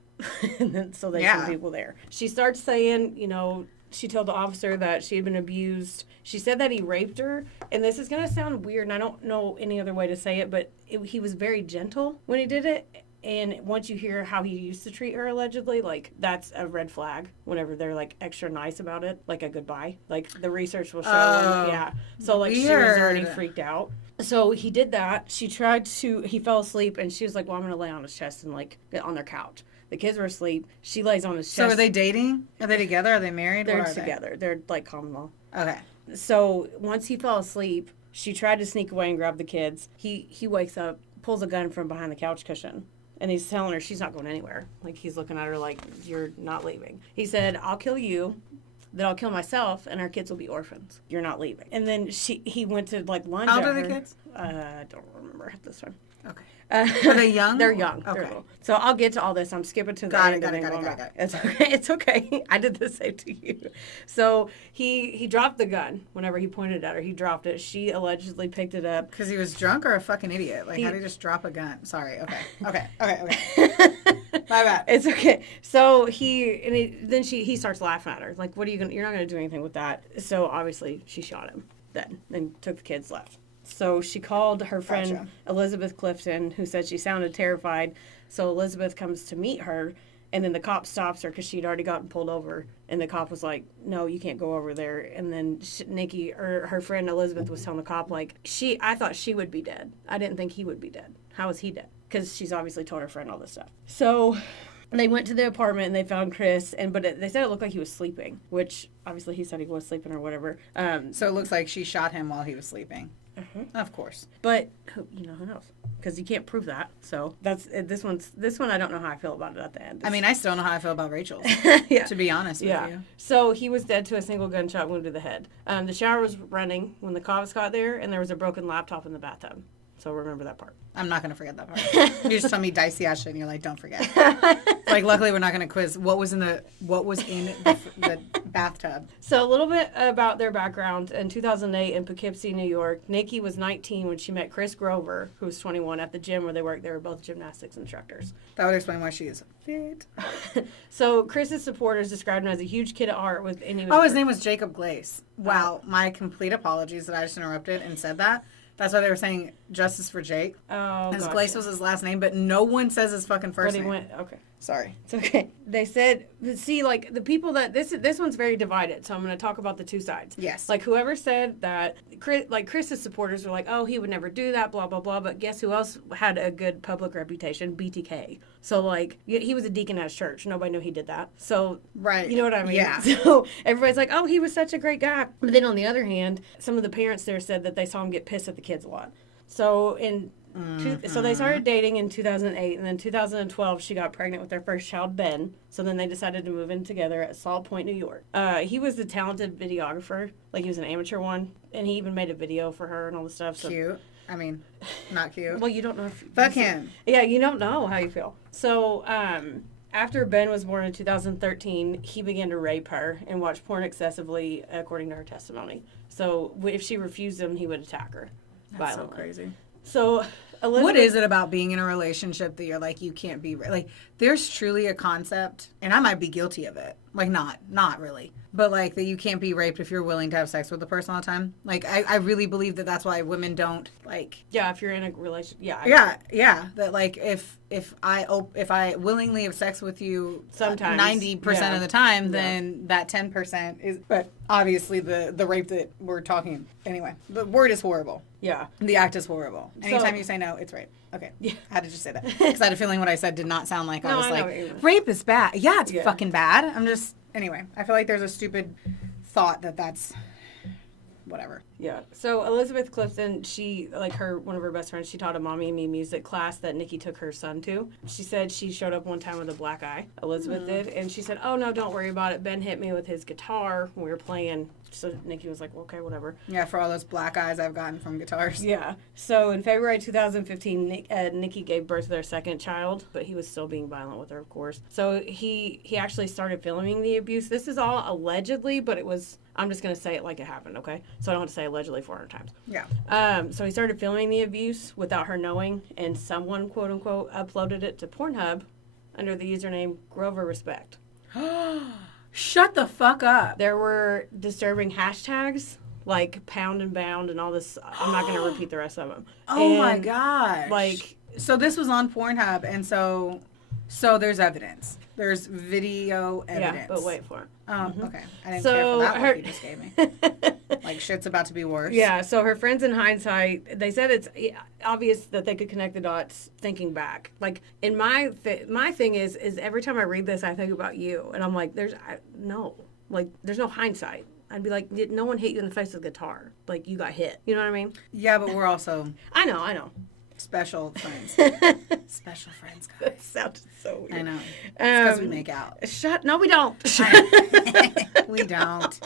And then so they send people there. She starts saying, you know, she told the officer that she had been abused. She said that he raped her. And this is going to sound weird, and I don't know any other way to say it, but he was very gentle when he did it. And once you hear how he used to treat her, allegedly, like, that's a red flag whenever they're, like, extra nice about it, like a goodbye. Like, the research will show. So, like, weird. She was already freaked out. So he did that. He fell asleep, and she was like, well, I'm going to lay on his chest and, like, get on their couch. The kids were asleep. She lays on his chest. So are they dating? Are they together? Are they married? They're together. They're, like, common law. Okay. So once he fell asleep, she tried to sneak away and grab the kids. He wakes up, pulls a gun from behind the couch cushion. And he's telling her she's not going anywhere. Like, he's looking at her like, you're not leaving. He said, I'll kill you, then I'll kill myself, and our kids will be orphans. You're not leaving. And then he went to, like, lunge at her. How old are the kids? I don't remember this one. Okay. Are they young? They're young. Okay. They're little. So I'll get to all this. I'm skipping to the end. Got it. It's okay. It's okay. I did the same to you. So he dropped the gun whenever he pointed at her. He dropped it. She allegedly picked it up. Because he was drunk or a fucking idiot? Like, how did he just drop a gun? Sorry. Okay. My bad. It's okay. So he starts laughing at her. Like, you're not going to do anything with that. So obviously she shot him then and took the kids, left. So she called her friend Elizabeth Clifton, who said she sounded terrified. So Elizabeth comes to meet her, and then the cop stops her because she'd already gotten pulled over. And the cop was like, no, you can't go over there. And then Nikki, or her friend Elizabeth, was telling the cop, like, I thought she would be dead. I didn't think he would be dead. How is he dead? Because she's obviously told her friend all this stuff. So they went to the apartment and they found Chris, but they said it looked like he was sleeping, which obviously he said he was sleeping or whatever. So it looks like she shot him while he was sleeping. Of course. But, who knows? Because you can't prove that. So that's this one. I don't know how I feel about it at the end. I mean, I still don't know how I feel about Rachel's. To be honest with you. So he was dead to a single gunshot wound to the head. The shower was running when the cops got there, and there was a broken laptop in the bathtub. So remember that part. I'm not going to forget that part. You just tell me dicey ass shit, and you're like, don't forget. Like, luckily, we're not going to quiz what was in the bathtub. So a little bit about their background. In 2008 in Poughkeepsie, New York, Nikki was 19 when she met Chris Grover, who was 21, at the gym where they worked. They were both gymnastics instructors. That would explain why she is fit. So Chris's supporters described him as a huge kid of art with. His name was Jacob Glaze. Wow, my complete apologies that I just interrupted and said that. That's why they were saying justice for Jake. Oh, his Glaze was his last name, but no one says his fucking first name. Okay. Sorry. It's okay. They said, see, like, the people that, this one's very divided, so I'm going to talk about the two sides. Yes. Like, whoever said that, Chris's supporters were like, oh, he would never do that, blah, blah, blah, but guess who else had a good public reputation? BTK. So, like, he was a deacon at his church. Nobody knew he did that. So, right. You know what I mean? Yeah. So, everybody's like, oh, he was such a great guy. But then, on the other hand, some of the parents there said that they saw him get pissed at the kids a lot. So, so they started dating in 2008, and then 2012 she got pregnant with their first child, Ben. So then they decided to move in together at Salt Point, New York. He was a talented videographer, like he was an amateur one, and he even made a video for her and all this stuff. So. Cute. I mean, not cute. Well, you don't know if... Fuck him. Yeah, you don't know how you feel. So, after Ben was born in 2013, he began to rape her and watch porn excessively, according to her testimony. So if she refused him, he would attack her. That's so crazy. So, Elizabeth, what is it about being in a relationship that you're like, you can't be, like, there's truly a concept, and I might be guilty of it. Like, not really. But, like, that you can't be raped if you're willing to have sex with the person all the time. Like, I really believe that that's why women don't, like... Yeah, if you're in a relationship, Yeah. That, like, if I willingly have sex with you sometimes 90% of the time, then that 10% is... But obviously the rape that we're talking... Anyway, the word is horrible. Yeah. The act is horrible. Anytime you say no, it's rape. Okay. Yeah. How did you say that? Because I had a feeling what I said did not sound like I was like, rape is bad. Yeah, it's fucking bad. I'm just... Anyway, I feel like there's a stupid thought that's whatever. Yeah. So Elizabeth Clifton, she, like one of her best friends, she taught a Mommy and Me music class that Nikki took her son to. She said she showed up one time with a black eye. Elizabeth did. And she said, oh, no, don't worry about it. Ben hit me with his guitar when we were playing. So Nikki was like, well, okay, whatever. Yeah, for all those black eyes I've gotten from guitars. Yeah. So in February 2015, Nikki gave birth to their second child, but he was still being violent with her, of course. So he actually started filming the abuse. This is all allegedly, but it was... I'm just going to say it like it happened, okay? So I don't have to say allegedly 400 times. Yeah. So he started filming the abuse without her knowing, and someone, quote-unquote, uploaded it to Pornhub under the username Grover Respect. Shut the fuck up. There were disturbing hashtags, like pound and bound and all this. I'm not going to repeat the rest of them. Oh, my gosh. Like... So this was on Pornhub, and so there's evidence. There's video evidence. Yeah, but wait for it. Oh, okay. I didn't care for that one you just gave me. Like, shit's about to be worse. Yeah, so her friends in hindsight, they said it's obvious that they could connect the dots thinking back. Like, in my thing is every time I read this, I think about you. And I'm like, there's no hindsight. I'd be like, no one hit you in the face with a guitar. Like, you got hit. You know what I mean? Yeah, but we're also... I know. Special friends. Special friends, guys. That sounded so weird. I know. It's because we make out. No, we don't. We don't.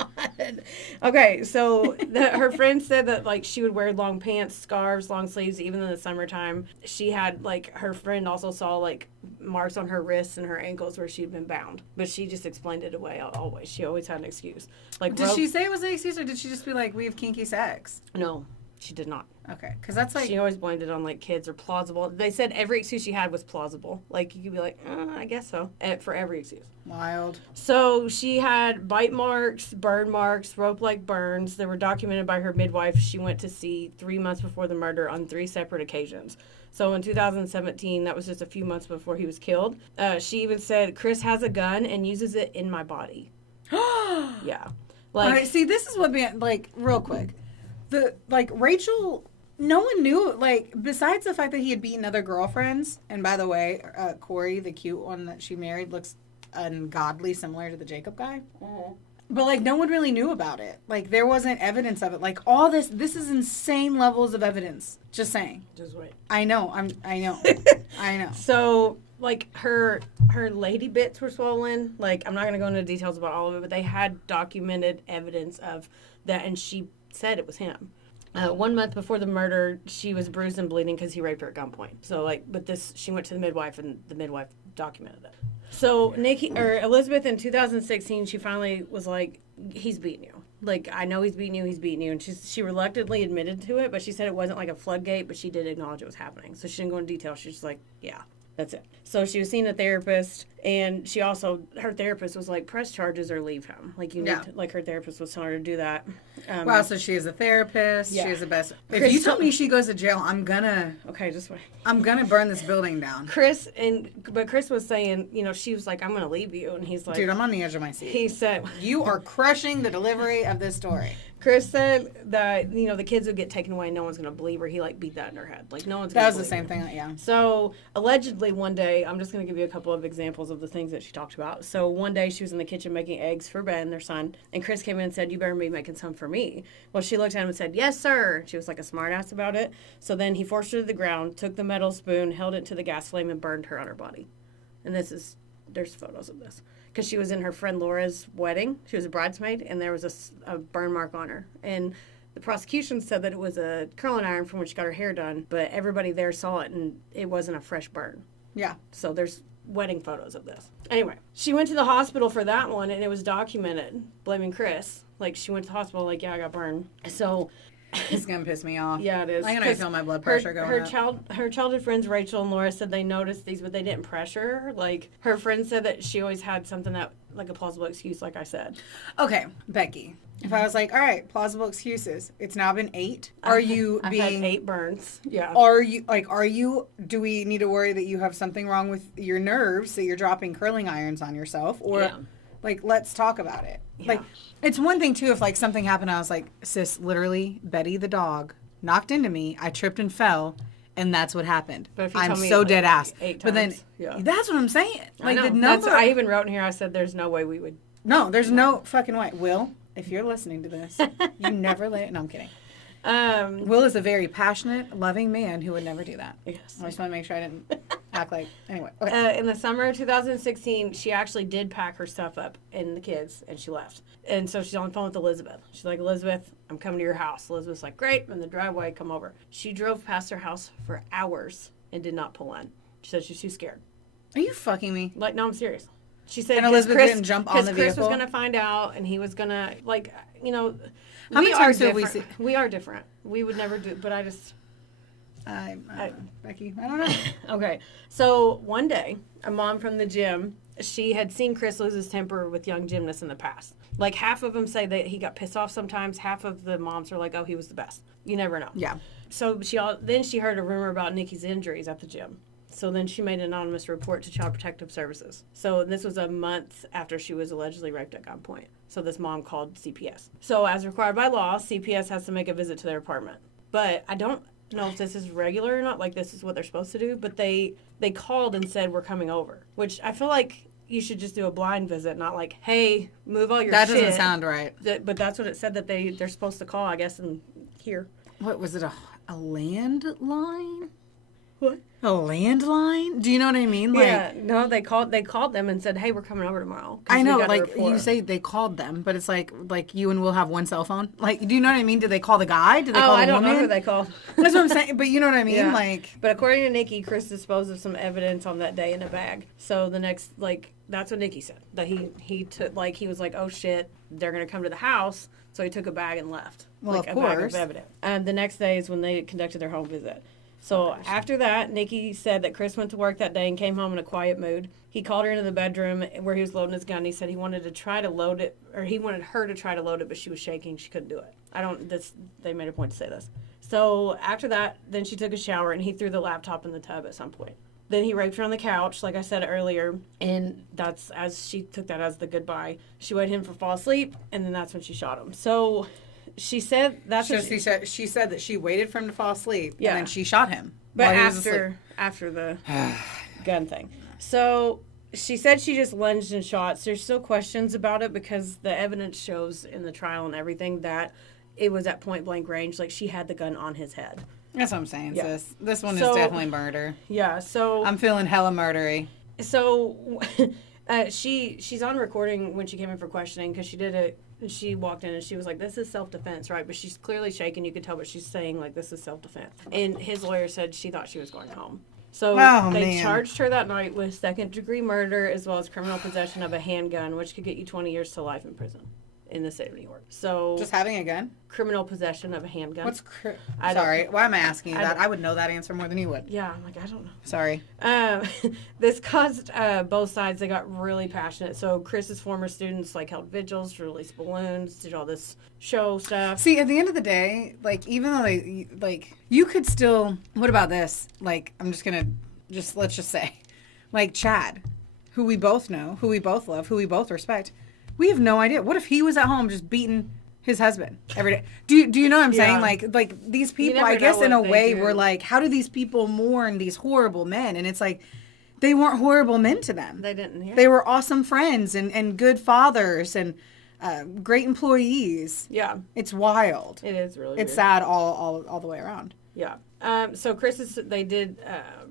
Okay, so her friend said that, like, she would wear long pants, scarves, long sleeves, even in the summertime. She had, like, her friend also saw, like, marks on her wrists and her ankles where she'd been bound. But she just explained it away always. She always had an excuse. Like, did she say it was an excuse, or did she just be like, we have kinky sex? No. She did not. Okay, because that's like... She always blamed it on, like, kids or plausible. They said every excuse she had was plausible. Like, you could be like, I guess so, for every excuse. Wild. So she had bite marks, burn marks, rope-like burns. They were documented by her midwife she went to see 3 months before the murder on 3 separate occasions. So in 2017, that was just a few months before he was killed, she even said, Chris has a gun and uses it in my body. Yeah. Like, all right, see, this is what, like, real quick. Rachel, no one knew, like, besides the fact that he had beaten other girlfriends, and by the way, Corey, the cute one that she married, looks ungodly similar to the Jacob guy. But, like, no one really knew about it. Like, there wasn't evidence of it. Like, all this is insane levels of evidence. Just saying. Just wait. I know. I know. So, like, her lady bits were swollen. Like, I'm not going to go into details about all of it, but they had documented evidence of that, and she said it was him. 1 month before the murder, she was bruised and bleeding because he raped her at gunpoint. So, like, but she went to the midwife, and the midwife documented it. So Elizabeth in 2016, she finally was like, he's beating you. Like, I know he's beating you. And she reluctantly admitted to it, but she said it wasn't like a floodgate, but she did acknowledge it was happening. So she didn't go into detail. She's just like, yeah, that's it. So she was seeing a therapist, and her therapist was like, press charges or leave him. Like, you need to, like, her therapist was telling her to do that. Wow, so she is a therapist. Yeah. She is the best. If you tell me she goes to jail, Okay, just wait. I'm gonna burn this building down. Chris was saying, she was like, I'm gonna leave you, and he's like, dude, I'm on the edge of my seat. He said, you are crushing the delivery of this story. Chris said that, the kids would get taken away, no one's going to believe her. He, like, beat that in her head. Like, no one's going to believe her. That was the same thing, yeah. So, allegedly, one day, I'm just going to give you a couple of examples of the things that she talked about. So, one day, she was in the kitchen making eggs for Ben, their son, and Chris came in and said, you better be making some for me. Well, she looked at him and said, yes, sir. She was like a smartass about it. So, then he forced her to the ground, took the metal spoon, held it to the gas flame, and burned her on her body. And there's photos of this. Because she was in her friend Laura's wedding. She was a bridesmaid, and there was a burn mark on her. And the prosecution said that it was a curling iron from which she got her hair done, but everybody there saw it, and it wasn't a fresh burn. Yeah. So there's wedding photos of this. Anyway, she went to the hospital for that one, and it was documented, blaming Chris. Like, she went to the hospital, like, yeah, I got burned. So... It's going to piss me off. Yeah, it is. I'm going to feel my blood pressure going up. Her childhood friends, Rachel and Laura, said they noticed these, but they didn't pressure her. Like, her friend said that she always had something that, like a plausible excuse, like I said. Okay, Becky. If I was like, all right, plausible excuses. It's now been 8. I've had 8 burns. Yeah. Do we need to worry that you have something wrong with your nerves, that you're dropping curling irons on yourself? Or, like, let's talk about it. Yeah. Like, it's one thing, too, if, like, something happened, I was like, sis, literally, Betty the dog knocked into me, I tripped and fell, and that's what happened. But if you I'm tell me so like dead ass. 8 times, but then, that's what I'm saying. Like, the number... I even wrote in here, I said, there's no way we would... No, there's no fucking way. Will, if you're listening to this, you never let it... No, I'm kidding. Will is a very passionate, loving man who would never do that. Yes. I just want to make sure I didn't act like... Anyway. Okay. In the summer of 2016, she actually did pack her stuff up and the kids, and she left. And so she's on the phone with Elizabeth. She's like, Elizabeth, I'm coming to your house. Elizabeth's like, great. In the driveway, come over. She drove past her house for hours and did not pull in. She said she's too scared. Are you fucking me? Like, no, I'm serious. She said, and Elizabeth didn't jump on the vehicle? Because Chris was going to find out, and he was going to, like, How many times have we seen... We are different. We would never do... But I just... Becky, I don't know. Okay. So, one day, a mom from the gym, she had seen Chris lose his temper with young gymnasts in the past. Like, half of them say that he got pissed off sometimes. Half of the moms are like, oh, he was the best. You never know. Yeah. So, then she heard a rumor about Nikki's injuries at the gym. So then she made an anonymous report to Child Protective Services. So this was a month after she was allegedly raped at gunpoint. So this mom called CPS. So as required by law, CPS has to make a visit to their apartment. But I don't know if this is regular or not, like this is what they're supposed to do. But they called and said, we're coming over. Which I feel like you should just do a blind visit, not like, hey, move all your shit. That doesn't sound right. But that's what it said that they're supposed to call, I guess, and hear. What, was it a landline? What? A landline? Do you know what I mean? Like, yeah. No, they called them and said, hey, we're coming over tomorrow. I know, like, you say they called them, but it's like you and Will have one cell phone. Like, do you know what I mean? Did they call the guy? Did they call the woman? I don't know who they called. That's what I'm saying. But you know what I mean? Yeah. Like, but according to Nikki, Chris disposed of some evidence on that day in a bag. So the next, that's what Nikki said. That he took, he was like, oh, shit, they're going to come to the house. So he took a bag and left. Well, of course. A bag of evidence. And the next day is when they conducted their home visit. So after that, Nikki said that Chris went to work that day and came home in a quiet mood. He called her into the bedroom where he was loading his gun. He said he wanted to try to load it, or he wanted her to try to load it, but she was shaking. She couldn't do it. They made a point to say this. So after that, then she took a shower and he threw the laptop in the tub at some point. Then he raped her on the couch, like I said earlier, and that's as she took that as the goodbye. She waited him for fall asleep, and then that's when she shot him. So... She said she said that she waited for him to fall asleep, and then she shot him. But after the gun thing. So she said she just lunged and shot. So there's still questions about it because the evidence shows in the trial and everything that it was at point blank range. Like, she had the gun on his head. That's what I'm saying, sis. This one is definitely murder. Yeah, so... I'm feeling hella murdery. So, she's on recording when she came in for questioning because she walked in and she was like, this is self-defense, right? But she's clearly shaking. You could tell, but she's saying, like, this is self-defense. And his lawyer said she thought she was going home. So they charged her that night with second-degree murder as well as criminal possession of a handgun, which could get you 20 years to life in prison in the state of New York. So just having a gun? Criminal possession of a handgun. What's sorry, why am I asking you that? I would know that answer more than you would. Yeah, I'm like, I don't know. Sorry. This caused both sides. They got really passionate. So Chris's former students like held vigils, released balloons, did all this show stuff. See, at the end of the day, like, even though you could still. What about this? Like, I'm just gonna let's just say, like Chad, who we both know, who we both love, who we both respect. We have no idea. What if he was at home just beating his husband every day? Do you know what I'm saying? Like these people, I guess in a way, were like, how do these people mourn these horrible men? And it's like, they weren't horrible men to them. They didn't. Yeah. They were awesome friends and good fathers and great employees. Yeah. It's wild. It is really It's weird. sad all the way around. Yeah. So they did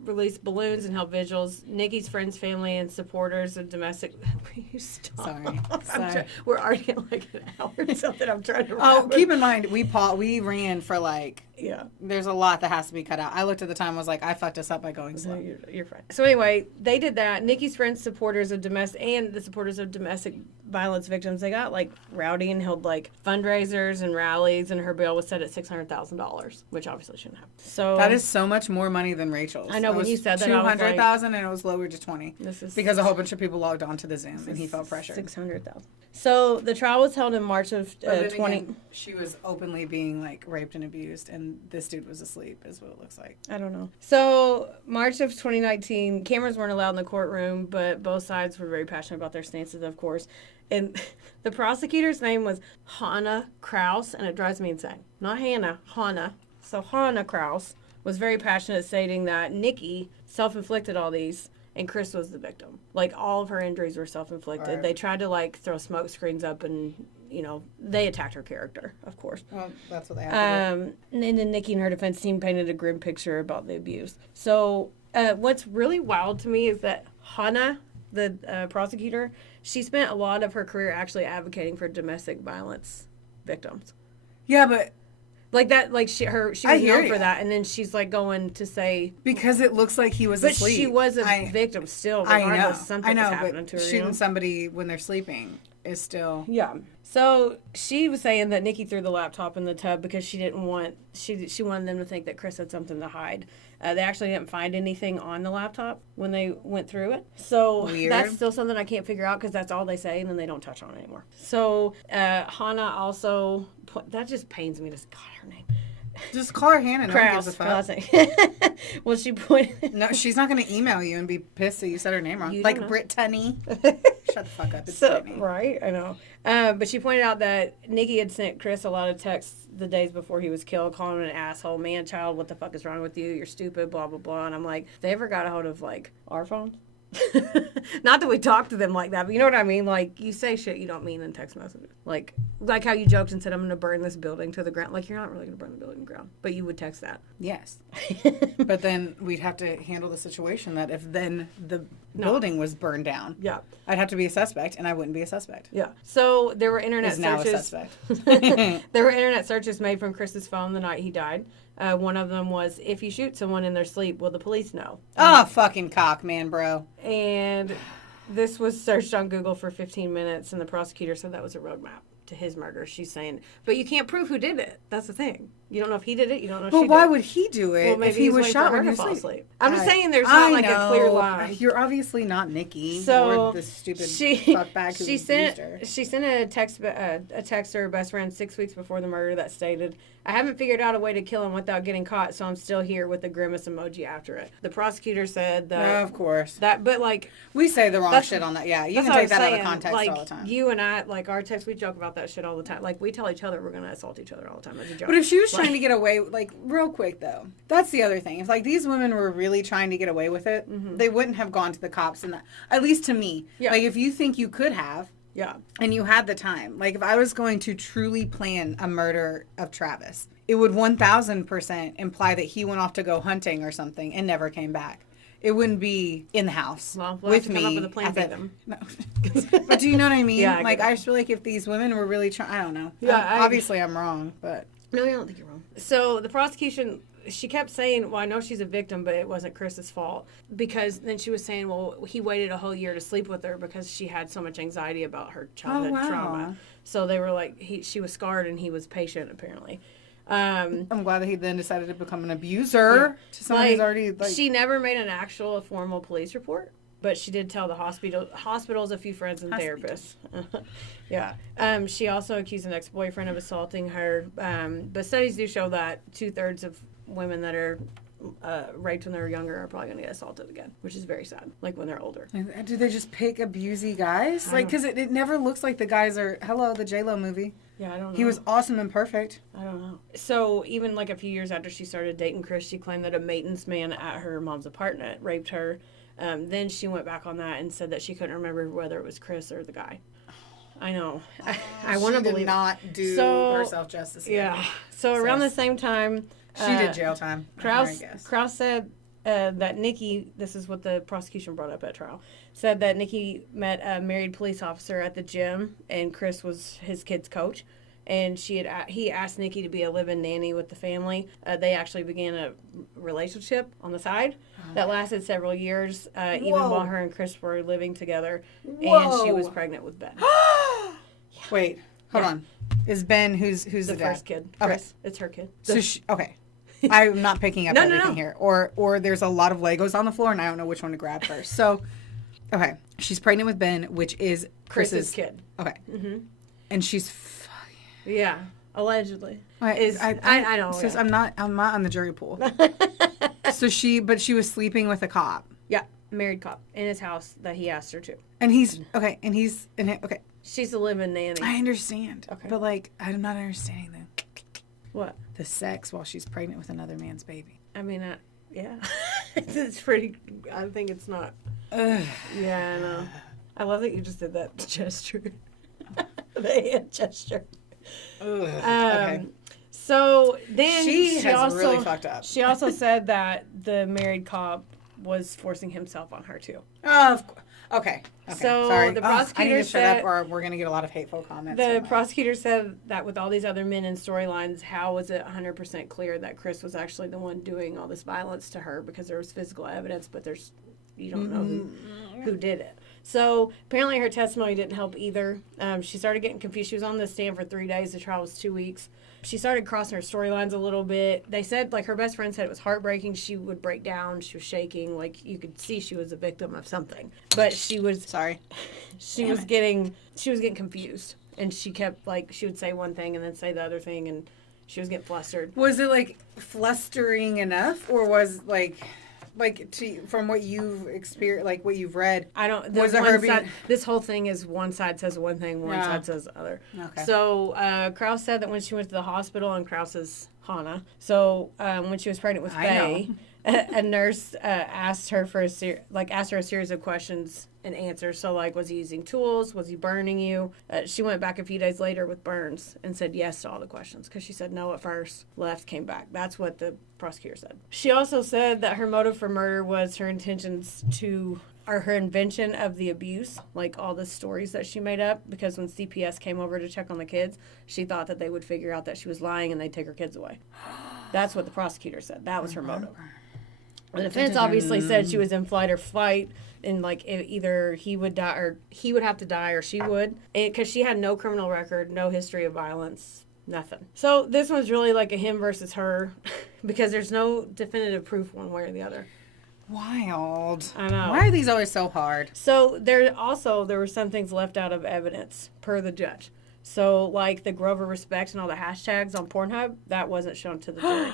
release balloons and held vigils. Nikki's friends, family, and supporters of domestic. Will you stop? Sorry. We're already at like an hour or something. I'm trying to. Oh, keep in mind we ran for like. Yeah. There's a lot that has to be cut out. I looked at the time and was like, I fucked us up by going slow. You're fine. So anyway, they did that. Nikki's friends, supporters of domestic violence victims, they got like rowdy and held like fundraisers and rallies, and her bail was set at $600,000, which obviously shouldn't happen. So that is so much more money than Rachel's. I know, when you said that, $200,000 and it was lowered to $20,000 because a whole bunch of people logged on to the Zoom and he felt pressure. $600,000. So the trial was held in March of 20. She was openly being like raped and abused, and this dude was asleep, is what it looks like. I don't know. So March of 2019, cameras weren't allowed in the courtroom, but both sides were very passionate about their stances, of course. And the prosecutor's name was Hannah Kraus, and it drives me insane. Not Hannah, Hannah. So Hannah Kraus was very passionate, stating that Nikki self-inflicted all these, and Chris was the victim. Like, all of her injuries were self-inflicted. Right. They tried to, like, throw smoke screens up and, you know, they attacked her character, of course. Well, that's what they have to do. And then Nikki and her defense team painted a grim picture about the abuse. So what's really wild to me is that Hannah, the prosecutor, she spent a lot of her career actually advocating for domestic violence victims. Yeah, but... Like that, like she was known for that, and then she's like going to say because it looks like he was asleep. But she was a victim still. Regardless, something was happening to her. Shooting somebody when they're sleeping is still So she was saying that Nikki threw the laptop in the tub because she didn't want she wanted them to think that Chris had something to hide. They actually didn't find anything on the laptop when they went through it. So weird. That's still something I can't figure out because that's all they say, and then they don't touch on it anymore. So Hannah also that just pains me to God her name. Just call her Hannah. No one gives a fuck. Well, she pointed. No, she's not going to email you and be pissed that you said her name wrong. Like Brittany. Shut the fuck up. It's Brittany. Right, I know. But she pointed out that Nikki had sent Chris a lot of texts the days before he was killed, calling him an asshole, man, child, what the fuck is wrong with you? You're stupid, blah, blah, blah. And I'm like, they ever got a hold of, like, our phones? Not that we talk to them like that, but you know what I mean? Like, you say shit you don't mean in text messages. Like how you joked and said, I'm going to burn this building to the ground. Like, you're not really going to burn the building to the ground, but you would text that. Yes. But then we'd have to handle the situation that if then the building was burned down, I'd have to be a suspect, and I wouldn't be a suspect. Yeah. So there were internet searches. Now a suspect. There were internet searches made from Chris's phone the night he died. One of them was, if you shoot someone in their sleep, will the police know? Oh, fucking cock, man, bro. And this was searched on Google for 15 minutes, and the prosecutor said that was a roadmap to his murder. She's saying, but you can't prove who did it. That's the thing. You don't know if he did it. You don't know if she did it. But why would he do it if he was shot when he was asleep? I'm just saying there's not like a clear line. You're obviously not Nikki or the stupid fuckbag who abused her. She sent a text to her best friend 6 weeks before the murder that stated, I haven't figured out a way to kill him without getting caught, so I'm still here with the grimace emoji after it. The prosecutor said that... of course. But, like... We say the wrong shit on that. Yeah, you can take that out of context like, all the time. You and I, like, our text, we joke about that shit all the time. Like, we tell each other we're going to assault each other all the time as a joke. But if she was trying to get away, like, real quick, though, that's the other thing. If, like, these women were really trying to get away with it, they wouldn't have gone to the cops. And at least to me. Yeah. Like, if you think you could have... Yeah. And you had the time. Like, if I was going to truly plan a murder of Travis, it would 1,000% imply that he went off to go hunting or something and never came back. It wouldn't be in the house we'll with have to me. Come up with a plan for them. No. But do you know what I mean? Yeah, like, I just feel like if these women were really trying... I don't know. Yeah, obviously, I'm wrong, but... No, I don't think you're wrong. So, the prosecution... She kept saying, well, I know she's a victim, but it wasn't Chris's fault. Because then she was saying, well, he waited a whole year to sleep with her because she had so much anxiety about her childhood trauma. So they were like, she was scarred and he was patient, apparently. I'm glad that he then decided to become an abuser to someone who's already... Like... She never made an actual formal police report, but she did tell the hospitals, a few friends, and therapists. Yeah. She also accused an ex-boyfriend of assaulting her. But studies do show that 2/3 of women that are raped when they're younger are probably going to get assaulted again, which is very sad, like when they're older. Do they just pick abusey guys? Like, because it never looks like the guys are... Hello, the J-Lo movie. Yeah, I don't know. He was awesome and perfect. I don't know. So, even like a few years after she started dating Chris, she claimed that a maintenance man at her mom's apartment raped her. Then she went back on that and said that she couldn't remember whether it was Chris or the guy. I know. I want to believe... She did not do herself justice here. Yeah. So, around the same time... She did jail time. Krause said that Nikki, this is what the prosecution brought up at trial, said that Nikki met a married police officer at the gym, and Chris was his kid's coach. And he asked Nikki to be a live-in nanny with the family. They actually began a relationship on the side that lasted several years, even while her and Chris were living together. Whoa. And she was pregnant with Ben. Wait, hold on. Is Ben who's the dad? First kid? Chris. Okay. It's her kid. So okay. I'm not picking up everything here. Or there's a lot of Legos on the floor and I don't know which one to grab first. So, okay. She's pregnant with Ben, which is Chris's kid. Okay. Mm-hmm. And she's yeah, allegedly. I don't. Sis, I'm not on the jury pool. So she was sleeping with a cop. Yeah, married cop in his house that he asked her to. And he's okay. She's a live-in nanny. I understand. Okay. But like, I'm not understanding the what? The sex while she's pregnant with another man's baby. I mean, yeah, it's pretty. I think it's not. Yeah, I know. I love that you just did that gesture. The hand gesture. Okay. So then she has really fucked up. She also said that the married cop was forcing himself on her too. Okay. So sorry. The prosecutor I need to shut up, or we're gonna get a lot of hateful comments. The prosecutor said that with all these other men in storylines, how was it 100% clear that Chris was actually the one doing all this violence to her? Because there was physical evidence, but you don't know who did it. So apparently her testimony didn't help either. She started getting confused. She was on the stand for 3 days. The trial was 2 weeks. She started crossing her storylines a little bit. They said, like, her best friend said it was heartbreaking. She would break down. She was shaking. Like, you could see she was a victim of something. But she was... Sorry. She was getting confused. And she kept, like, she would say one thing and then say the other thing. And she was getting flustered. Was it, like, flustering enough? Or was, from what you've experienced, like what you've read, I don't. Was it her being... This whole thing is one side says one thing, one side says the other. Okay. So Krause said that when she went to the hospital, and Krause is Hannah. So when she was pregnant with Faye, a nurse asked her a series of questions and answers. So like, was he using tools? Was he burning you? She went back a few days later with burns and said yes to all the questions because she said no at first, left, came back. That's what the prosecutor said. She also said that her motive for murder was her her invention of the abuse, like all the stories that she made up, because when CPS came over to check on the kids, she thought that they would figure out that she was lying and they'd take her kids away. That's what the prosecutor said. That was her motive. The defense obviously said she was in flight or flight, and like either he would die or he would have to die or she would, because she had no criminal record, no history of violence, nothing. So this one's really like a him versus her, because there's no definitive proof one way or the other. Wild. I know. Why are these always so hard? So there were some things left out of evidence per the judge. So, like, the Grover Respect and all the hashtags on Pornhub, that wasn't shown to the jury.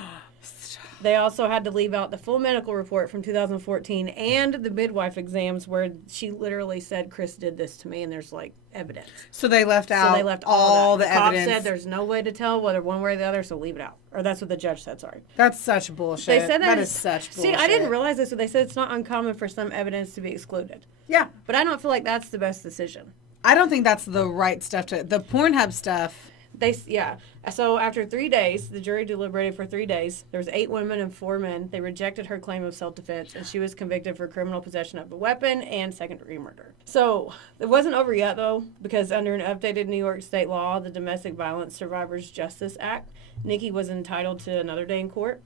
They also had to leave out the full medical report from 2014 and the midwife exams where she literally said, Chris did this to me, and there's, like, evidence. So they left out all the evidence. The cop said there's no way to tell whether one way or the other, so leave it out. Or that's what the judge said, sorry. That's such bullshit. They said that is such bullshit. See, I didn't realize this, but they said it's not uncommon for some evidence to be excluded. Yeah. But I don't feel like that's the best decision. I don't think that's the right stuff to... The Pornhub stuff... So after 3 days, the jury deliberated for 3 days. There was 8 women and 4 men. They rejected her claim of self-defense, and she was convicted for criminal possession of a weapon and second-degree murder. So it wasn't over yet, though, because under an updated New York state law, the Domestic Violence Survivors Justice Act, Nikki was entitled to another day in court.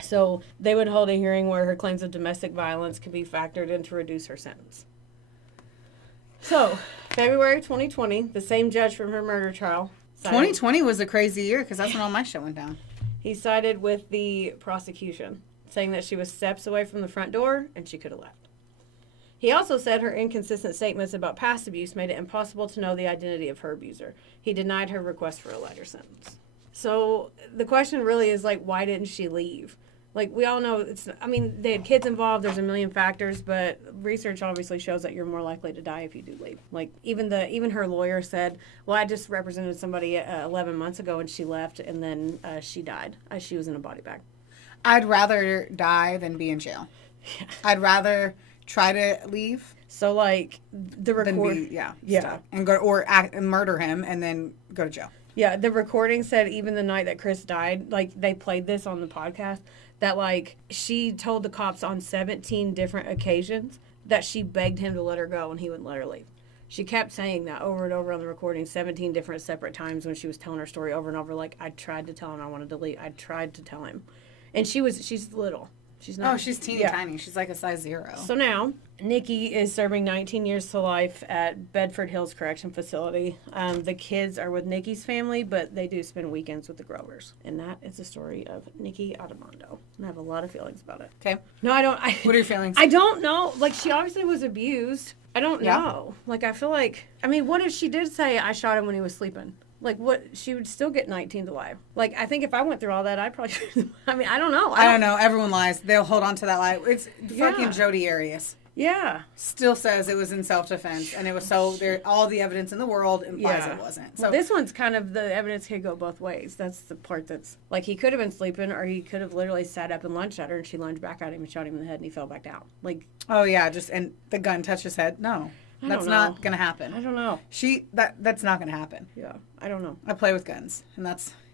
So they would hold a hearing where her claims of domestic violence could be factored in to reduce her sentence. So, February 2020, the same judge from her murder trial... 2020 was a crazy year because that's when all my shit went down. He sided with the prosecution, saying that she was steps away from the front door and she could have left. He also said her inconsistent statements about past abuse made it impossible to know the identity of her abuser. He denied her request for a lighter sentence. So the question really is, like, why didn't she leave? Like, we all know, they had kids involved, there's a million factors, but research obviously shows that you're more likely to die if you do leave. Like, even her lawyer said, well, I just represented somebody 11 months ago and she left and then she died. She was in a body bag. I'd rather die than be in jail. Yeah. I'd rather try to leave. So, like, the record... And go and murder him and then go to jail. Yeah, the recording said even the night that Chris died, like, they played this on the podcast, that, like, she told the cops on 17 different occasions that she begged him to let her go and he wouldn't let her leave. She kept saying that over and over on the recording, 17 different separate times when she was telling her story over and over. Like, I tried to tell him I wanted to leave. I tried to tell him. And she's little. She's not. Oh, she's teeny tiny. She's like a size 0. So now, Nikki is serving 19 years to life at Bedford Hills Correction Facility. The kids are with Nikki's family, but they do spend weekends with the Grovers. And that is the story of Nikki Addimando. And I have a lot of feelings about it. Okay. No, I don't. What are your feelings? I don't know. Like, she obviously was abused. I don't know. Like, I feel like, what if she did say, I shot him when he was sleeping? Like, what? She would still get 19 to life. Like, I think if I went through all that, I'd probably... I don't know. I don't know. Everyone lies. They'll hold on to that lie. It's fucking Jodi Arias. Yeah. Still says it was in self-defense, and it was all the evidence in the world implies it wasn't. So well, this one's kind of, the evidence could go both ways. That's the part that's... Like, he could have been sleeping, or he could have literally sat up and lunged at her, and she lunged back at him and shot him in the head, and he fell back down. Like... Oh, yeah. And the gun touched his head? No. That's not going to happen. I don't know. That's not going to happen. Yeah, I don't know. I play with guns, and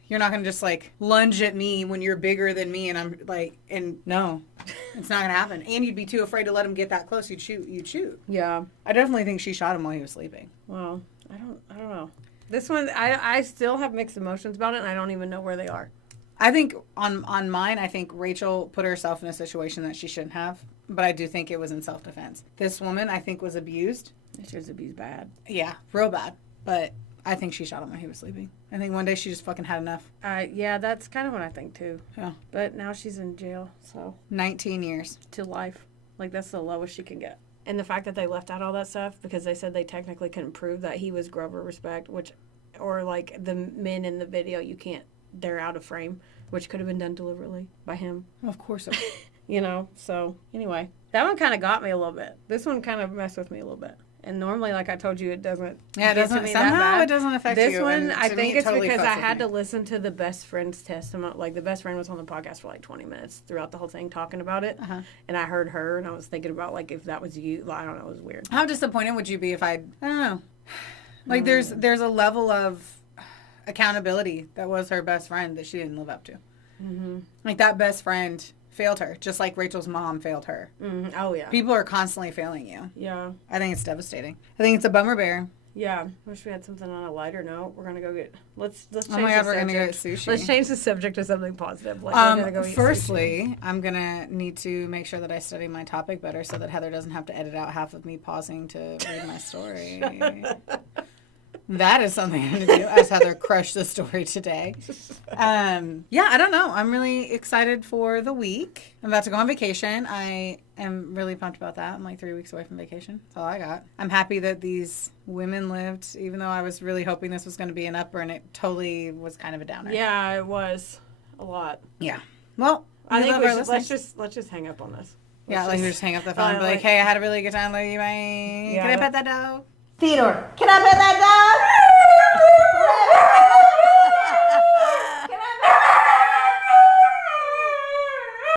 you're not going to just, like, lunge at me when you're bigger than me, and I'm, like, and no, it's not going to happen. And you'd be too afraid to let him get that close. You'd shoot. Yeah. I definitely think she shot him while he was sleeping. Well, I don't know. This one, I still have mixed emotions about it, and I don't even know where they are. I think on mine, I think Rachel put herself in a situation that she shouldn't have, but I do think it was in self-defense. This woman, I think, was abused. She was abused bad. Yeah, real bad. But I think she shot him when he was sleeping. I think one day she just fucking had enough. Yeah, that's kind of what I think, too. Yeah. But now she's in jail, so... 19 years. To life. Like, that's the lowest she can get. And the fact that they left out all that stuff, because they said they technically couldn't prove that he was Grover Respect, or, like, the men in the video, they're out of frame, which could have been done deliberately by him. Of course. So, anyway. That one kind of got me a little bit. This one kind of messed with me a little bit. And normally, like I told you, it doesn't. Yeah, it doesn't. Somehow it doesn't affect you. This one, I think it's because I had to listen to the best friend's testimony. Like, the best friend was on the podcast for like 20 minutes throughout the whole thing talking about it. Uh-huh. And I heard her, and I was thinking about, like, if that was you. I don't know. It was weird. How disappointed would you be if I don't know. Like, there's a level of accountability that was her best friend that she didn't live up to. Mm-hmm. Like, that best friend failed her, just like Rachel's mom failed her. Mm-hmm. Oh, yeah. People are constantly failing you. Yeah. I think it's devastating. I think it's a bummer bear. Yeah. Wish we had something on a lighter note. We're going to go get... Let's change oh, my God, we're going to go get sushi. Let's change the subject to something positive. Like, we're gonna go eat firstly, sushi. I'm going to need to make sure that I study my topic better so that Heather doesn't have to edit out half of me pausing to read my story. That is something I'm going to do as Heather crushed the story today. Yeah, I don't know. I'm really excited for the week. I'm about to go on vacation. I am really pumped about that. I'm like 3 weeks away from vacation. That's all I got. I'm happy that these women lived, even though I was really hoping this was going to be an upper, and it totally was kind of a downer. Yeah, it was a lot. Yeah. Well, I think let's just hang up on this. Like just hang up the phone and be like, hey, I had a really good time. Love you, bye. Yeah, Can I pet that dog? Theodore, can I pet that dog?